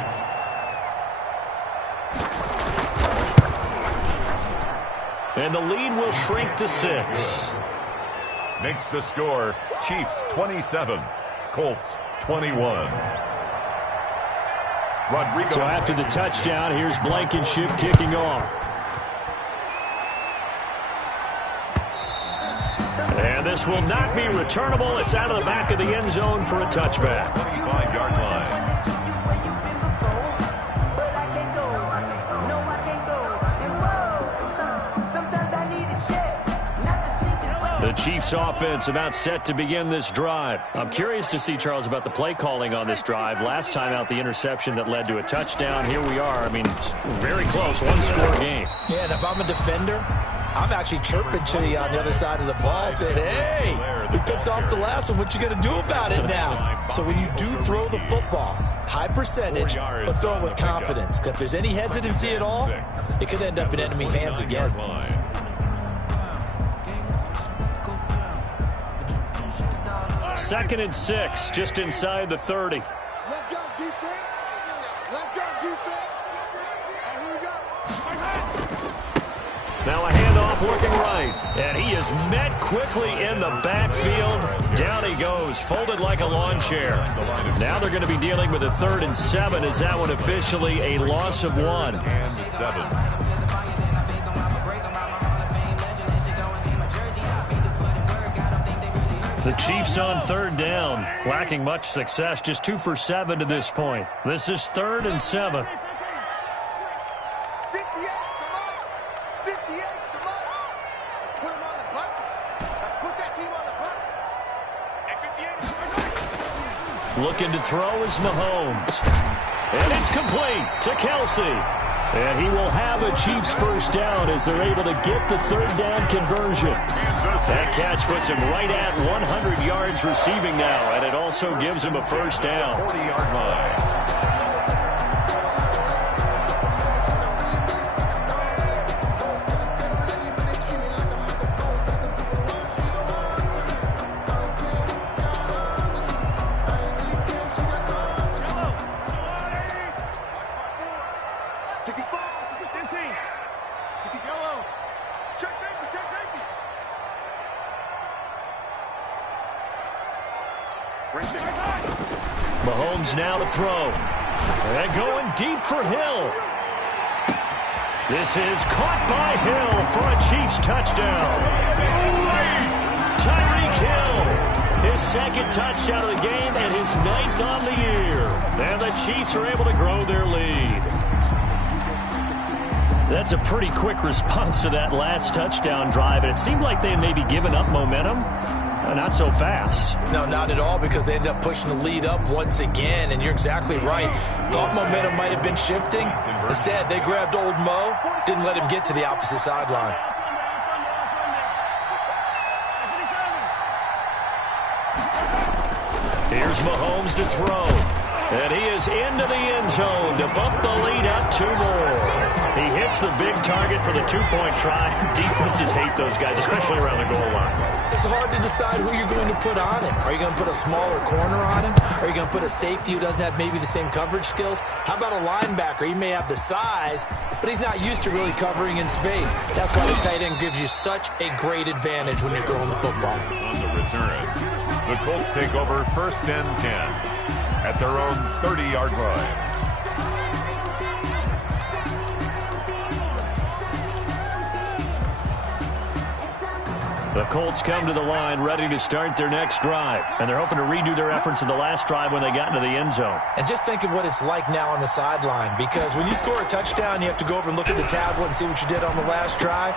And the lead will shrink to 6. Makes the score Chiefs 27, Colts 21. Rodrigo. So after the touchdown, here's Blankenship kicking off. And this will not be returnable. It's out of the back of the end zone for a touchback. 25-yard line. The Chiefs offense about set to begin this drive. I'm curious to see, Charles, about the play calling on this drive. Last time out, the interception that led to a touchdown. Here we are. I mean, very close, one-score game. Yeah, and if I'm a defender, I'm actually chirping to you on the other side of the ball, saying, hey, we picked off the last one. What you going to do about it now? So when you do throw the football, high percentage, but throw it with confidence. Because if there's any hesitancy at all, it could end up in enemy's hands again. 2nd and 6, just inside the 30. Let's go, defense. Let's go, defense. And here we go. Now a handoff looking right. And he is met quickly in the backfield. Down he goes, folded like a lawn chair. Now they're going to be dealing with a 3rd and 7. Is that one officially a loss of 1? And 7. The Chiefs on 3rd down, lacking much success, just 2 for 7 to this point. This is 3rd and 7. 58, come on. Let's put him on the buses. Let's put that team on the bus. At 58. Looking to throw is Mahomes. And it's complete to Kelsey. And he will have a Chiefs first down as they're able to get the third down conversion. That catch puts him right at 100 yards receiving now, and it also gives him a first down. 40-yard line. Mahomes now to throw. And going deep for Hill. This is caught by Hill for a Chiefs touchdown. Tyreek Hill, his second touchdown of the game and his 9th on the year. And the Chiefs are able to grow their lead. That's a pretty quick response to that last touchdown drive. And it seemed like they had maybe given up momentum. Not so fast. No, not at all, because they ended up pushing the lead up once again, and you're exactly right. Thought momentum might have been shifting. Instead, they grabbed old Mo, didn't let him get to the opposite sideline. Here's Mahomes to throw. And he is into the end zone to bump the lead up 2 more. He hits the big target for the 2-point try. Defenses hate those guys, especially around the goal line. It's hard to decide who you're going to put on him. Are you going to put a smaller corner on him? Are you going to put a safety who doesn't have maybe the same coverage skills? How about a linebacker? He may have the size, but he's not used to really covering in space. That's why the tight end gives you such a great advantage when you're throwing the football. On the return, the Colts take over 1st and 10 at their own 30-yard line. The Colts come to the line ready to start their next drive. And they're hoping to redo their efforts in the last drive when they got into the end zone. And just think of what it's like now on the sideline, because when you score a touchdown, you have to go over and look at the tablet and see what you did on the last drive.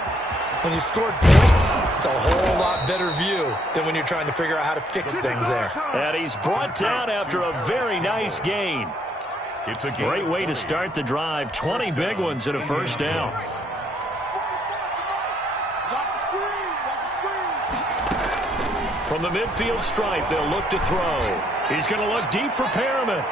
When you scored points, it's a whole lot better view than when you're trying to figure out how to fix things there. And he's brought down after a very nice gain. It's a great way to start the drive. 20 big ones and a first down. From the midfield stripe, they'll look to throw. He's going to look deep for Perriman.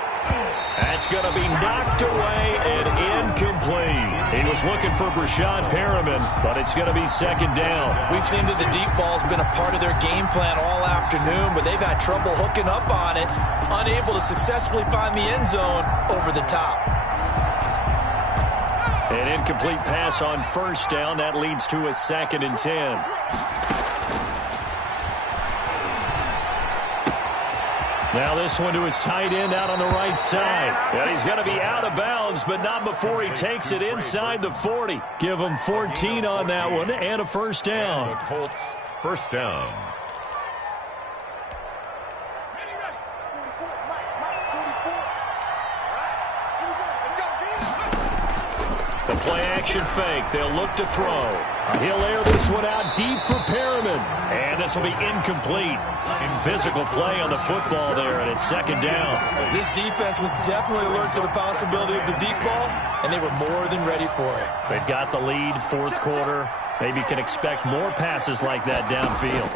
That's going to be knocked away and incomplete. He was looking for Brashad Perriman, but it's going to be 2nd down. We've seen that the deep ball's been a part of their game plan all afternoon, but they've had trouble hooking up on it, unable to successfully find the end zone over the top. An incomplete pass on 1st down. That leads to a 2nd and 10. Now this one to his tight end out on the right side. And he's going to be out of bounds, but not before he takes it inside the 40. Give him 14 on that one and a first down. The Colts first down. The play-action fake. They'll look to throw. He'll air this one out deep for Perriman. And this will be incomplete. Physical play on the football there, and it's 2nd down. This defense was definitely alert to the possibility of the deep ball, and they were more than ready for it. They've got the lead, 4th quarter. Maybe can expect more passes like that downfield.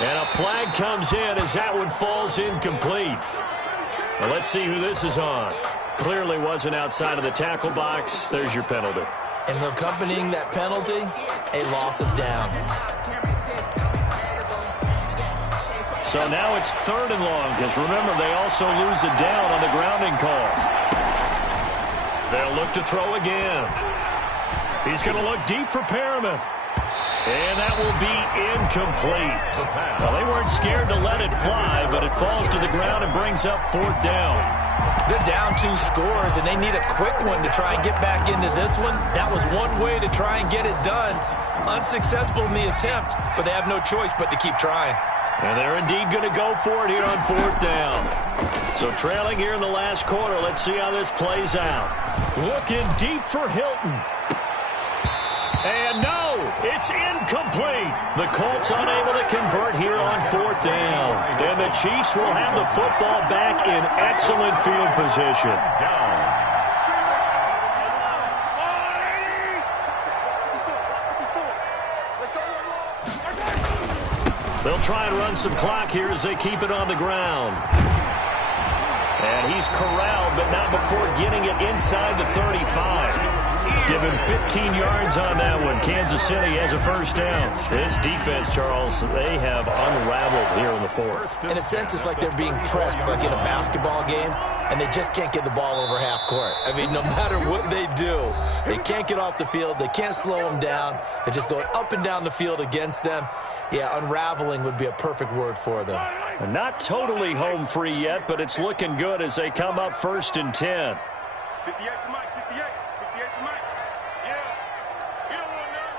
And a flag comes in as that one falls incomplete. Well, let's see who this is on. Clearly wasn't outside of the tackle box. There's your penalty. And accompanying that penalty, a loss of down. So now it's 3rd and long, because remember, they also lose a down on the grounding call. They'll look to throw again. He's going to look deep for Perriman. And that will be incomplete. Well, they weren't scared to let it fly, but it falls to the ground and brings up 4th down. They're down 2 scores, and they need a quick one to try and get back into this one. That was one way to try and get it done. Unsuccessful in the attempt, but they have no choice but to keep trying. And they're indeed going to go for it here on 4th down. So trailing here in the last quarter. Let's see how this plays out. Looking deep for Hilton. And no, it's incomplete. The Colts unable to convert here on 4th down. And the Chiefs will have the football back in excellent field position. They'll try and run some clock here as they keep it on the ground. And he's corralled, but not before getting it inside the 35. Given 15 yards on that one. Kansas City has a first down. This defense, Charles, they have unraveled here in the 4th. In a sense, it's like they're being pressed like in a basketball game, and they just can't get the ball over half court. I mean, no matter what they do, they can't get off the field. They can't slow them down. They're just going up and down the field against them. Yeah, unraveling would be a perfect word for them. And not totally home free yet, but it's looking good as they come up 1st and 10. 58 for Mike, 58. 58 for Mike. Yeah. You don't want none.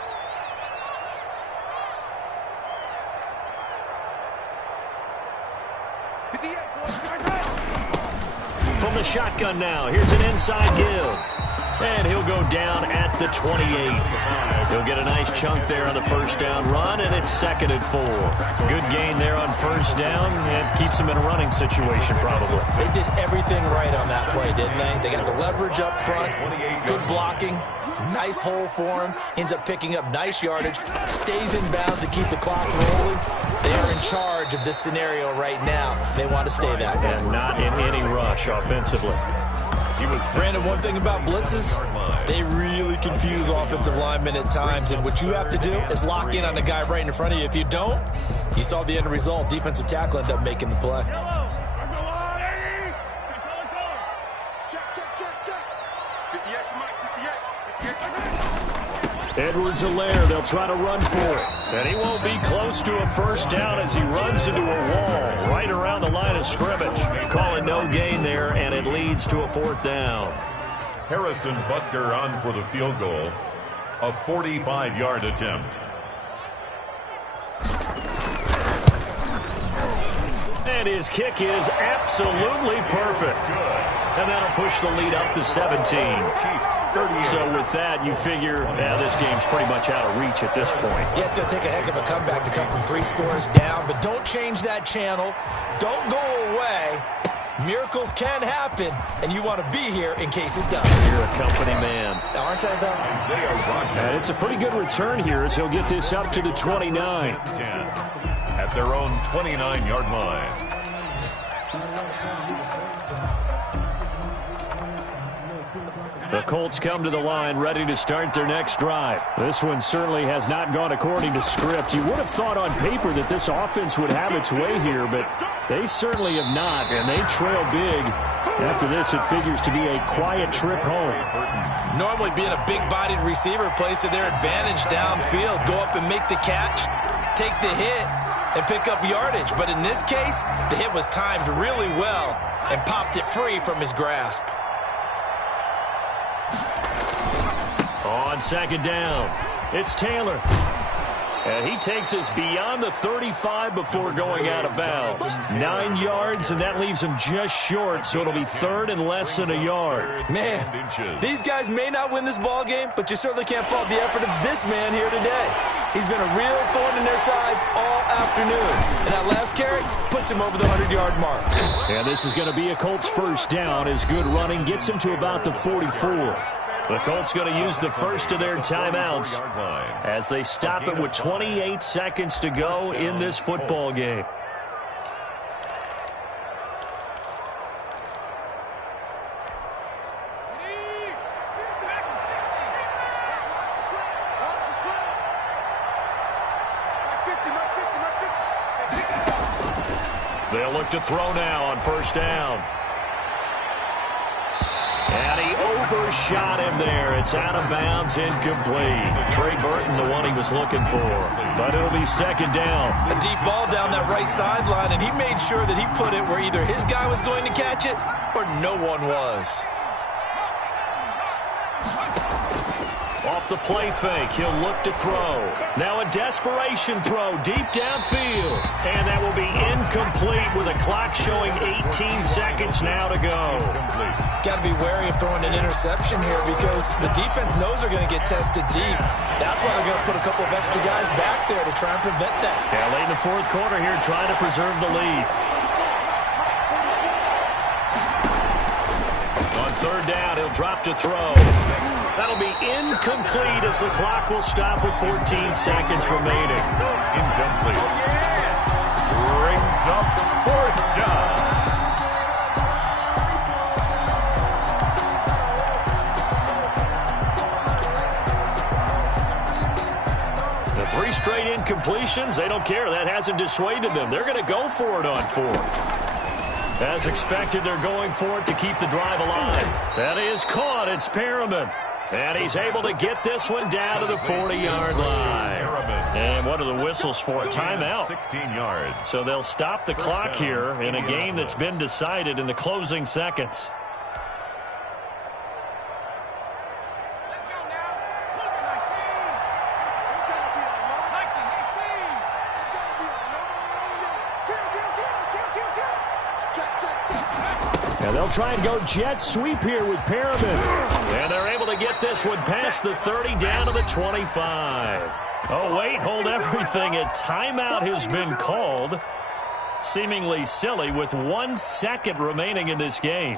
58, boys. From the shotgun now, here's an inside give. And he'll go down at the 28. He'll get a nice chunk there on the first down run, and it's 2nd and 4. Good gain there on first down. It keeps him in a running situation, probably. They did everything right on that play, didn't they? They got the leverage up front, good blocking, nice hole for him, ends up picking up nice yardage, stays in bounds to keep the clock rolling. They are in charge of this scenario right now. They want to stay that way. And not in any rush offensively. Brandon, one thing about blitzes, they really confuse offensive linemen at times, and what you have to do is lock in on the guy right in front of you. If you don't, you saw the end result. Defensive tackle ended up making the play. Edwards-Helaire, they'll try to run for it. And he won't be close to a first down as he runs into a wall right around the line of scrimmage. Calling no gain there, and it leads to a 4th down. Harrison Butker on for the field goal. A 45-yard attempt. And his kick is absolutely perfect. And that'll push the lead up to 17. So with that, you figure this game's pretty much out of reach at this point. Yeah, it's going to take a heck of a comeback to come from 3 scores down, but don't change that channel. Don't go away. Miracles can happen, and you want to be here in case it does. You're a company man. Aren't I, though? And it's a pretty good return here as he'll get this up to the 29. 10 at their own 29-yard line. The Colts come to the line ready to start their next drive. This one certainly has not gone according to script. You would have thought on paper that this offense would have its way here, but they certainly have not, and they trail big. After this, it figures to be a quiet trip home. Normally being a big-bodied receiver plays to their advantage downfield. Go up and make the catch, take the hit, and pick up yardage. But in this case, the hit was timed really well and popped it free from his grasp. On 2nd down, it's Taylor. And he takes us beyond the 35 before going out of bounds. 9 yards, and that leaves him just short, so it'll be 3rd and less than a yard. Man, these guys may not win this ball game, but you certainly can't fault the effort of this man here today. He's been a real thorn in their sides all afternoon. And that last carry puts him over the 100-yard mark. And this is going to be a Colts first down as good running gets him to about the 44. The Colts going to use the first of their timeouts as they stop it with 28 seconds to go in this football game. They'll look to throw now on first down. And he overshot him there. It's out of bounds, incomplete. Trey Burton, the one he was looking for. But it'll be 2nd down. A deep ball down that right sideline, and he made sure that he put it where either his guy was going to catch it or no one was. Off the play fake, he'll look to throw. Now a desperation throw deep downfield. And that will be incomplete with a clock showing 18 seconds now to go. Got to be wary of throwing an interception here because the defense knows they're going to get tested deep. That's why they're going to put a couple of extra guys back there to try and prevent that. Yeah, late in the fourth quarter here, trying to preserve the lead. On third down, he'll drop to throw. That'll be incomplete as the clock will stop with 14 seconds remaining. Incomplete. Brings up fourth down. The 3 straight incompletions, they don't care. That hasn't dissuaded them. They're going to go for it on 4th. As expected, they're going for it to keep the drive alive. That is caught. It's Perriman. And he's able to get this one down to the 40-yard line. And what are the whistles for? Timeout. 16 yards. So they'll stop the clock here in a game that's been decided in the closing seconds. And they'll try and go jet sweep here with Perriman. And they're able to get this one past the 30 down to the 25. Oh, wait, hold everything. A timeout has been called. Seemingly silly with 1 second remaining in this game.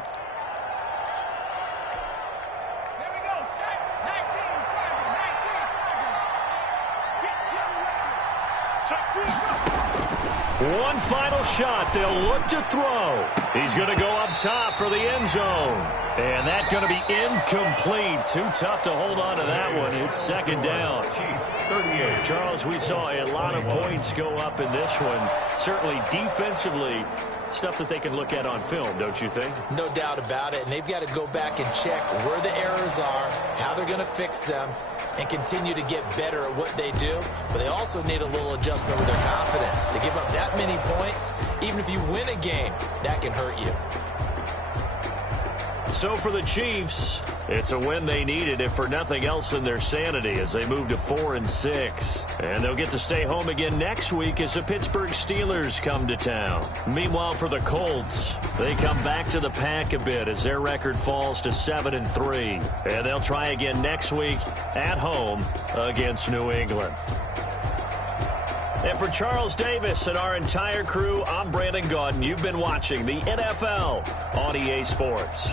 One final shot. They'll look to throw. He's going to go up top for the end zone. And that's going to be incomplete. Too tough to hold on to that one. It's second down. 38. Charles, we saw a lot of points go up in this one. Certainly defensively, stuff that they can look at on film, don't you think? No doubt about it. And they've got to go back and check where the errors are, how they're going to fix them, and continue to get better at what they do. But they also need a little adjustment with their confidence. To give up that many points, even if you win a game, that can hurt you. So for the Chiefs, it's a win they needed, if for nothing else than their sanity, as they move to 4-6. And they'll get to stay home again next week as the Pittsburgh Steelers come to town. Meanwhile, for the Colts, they come back to the pack a bit as their record falls to 7-3. And they'll try again next week at home against New England. And for Charles Davis and our entire crew, I'm Brandon Gaudin. You've been watching the NFL on EA Sports.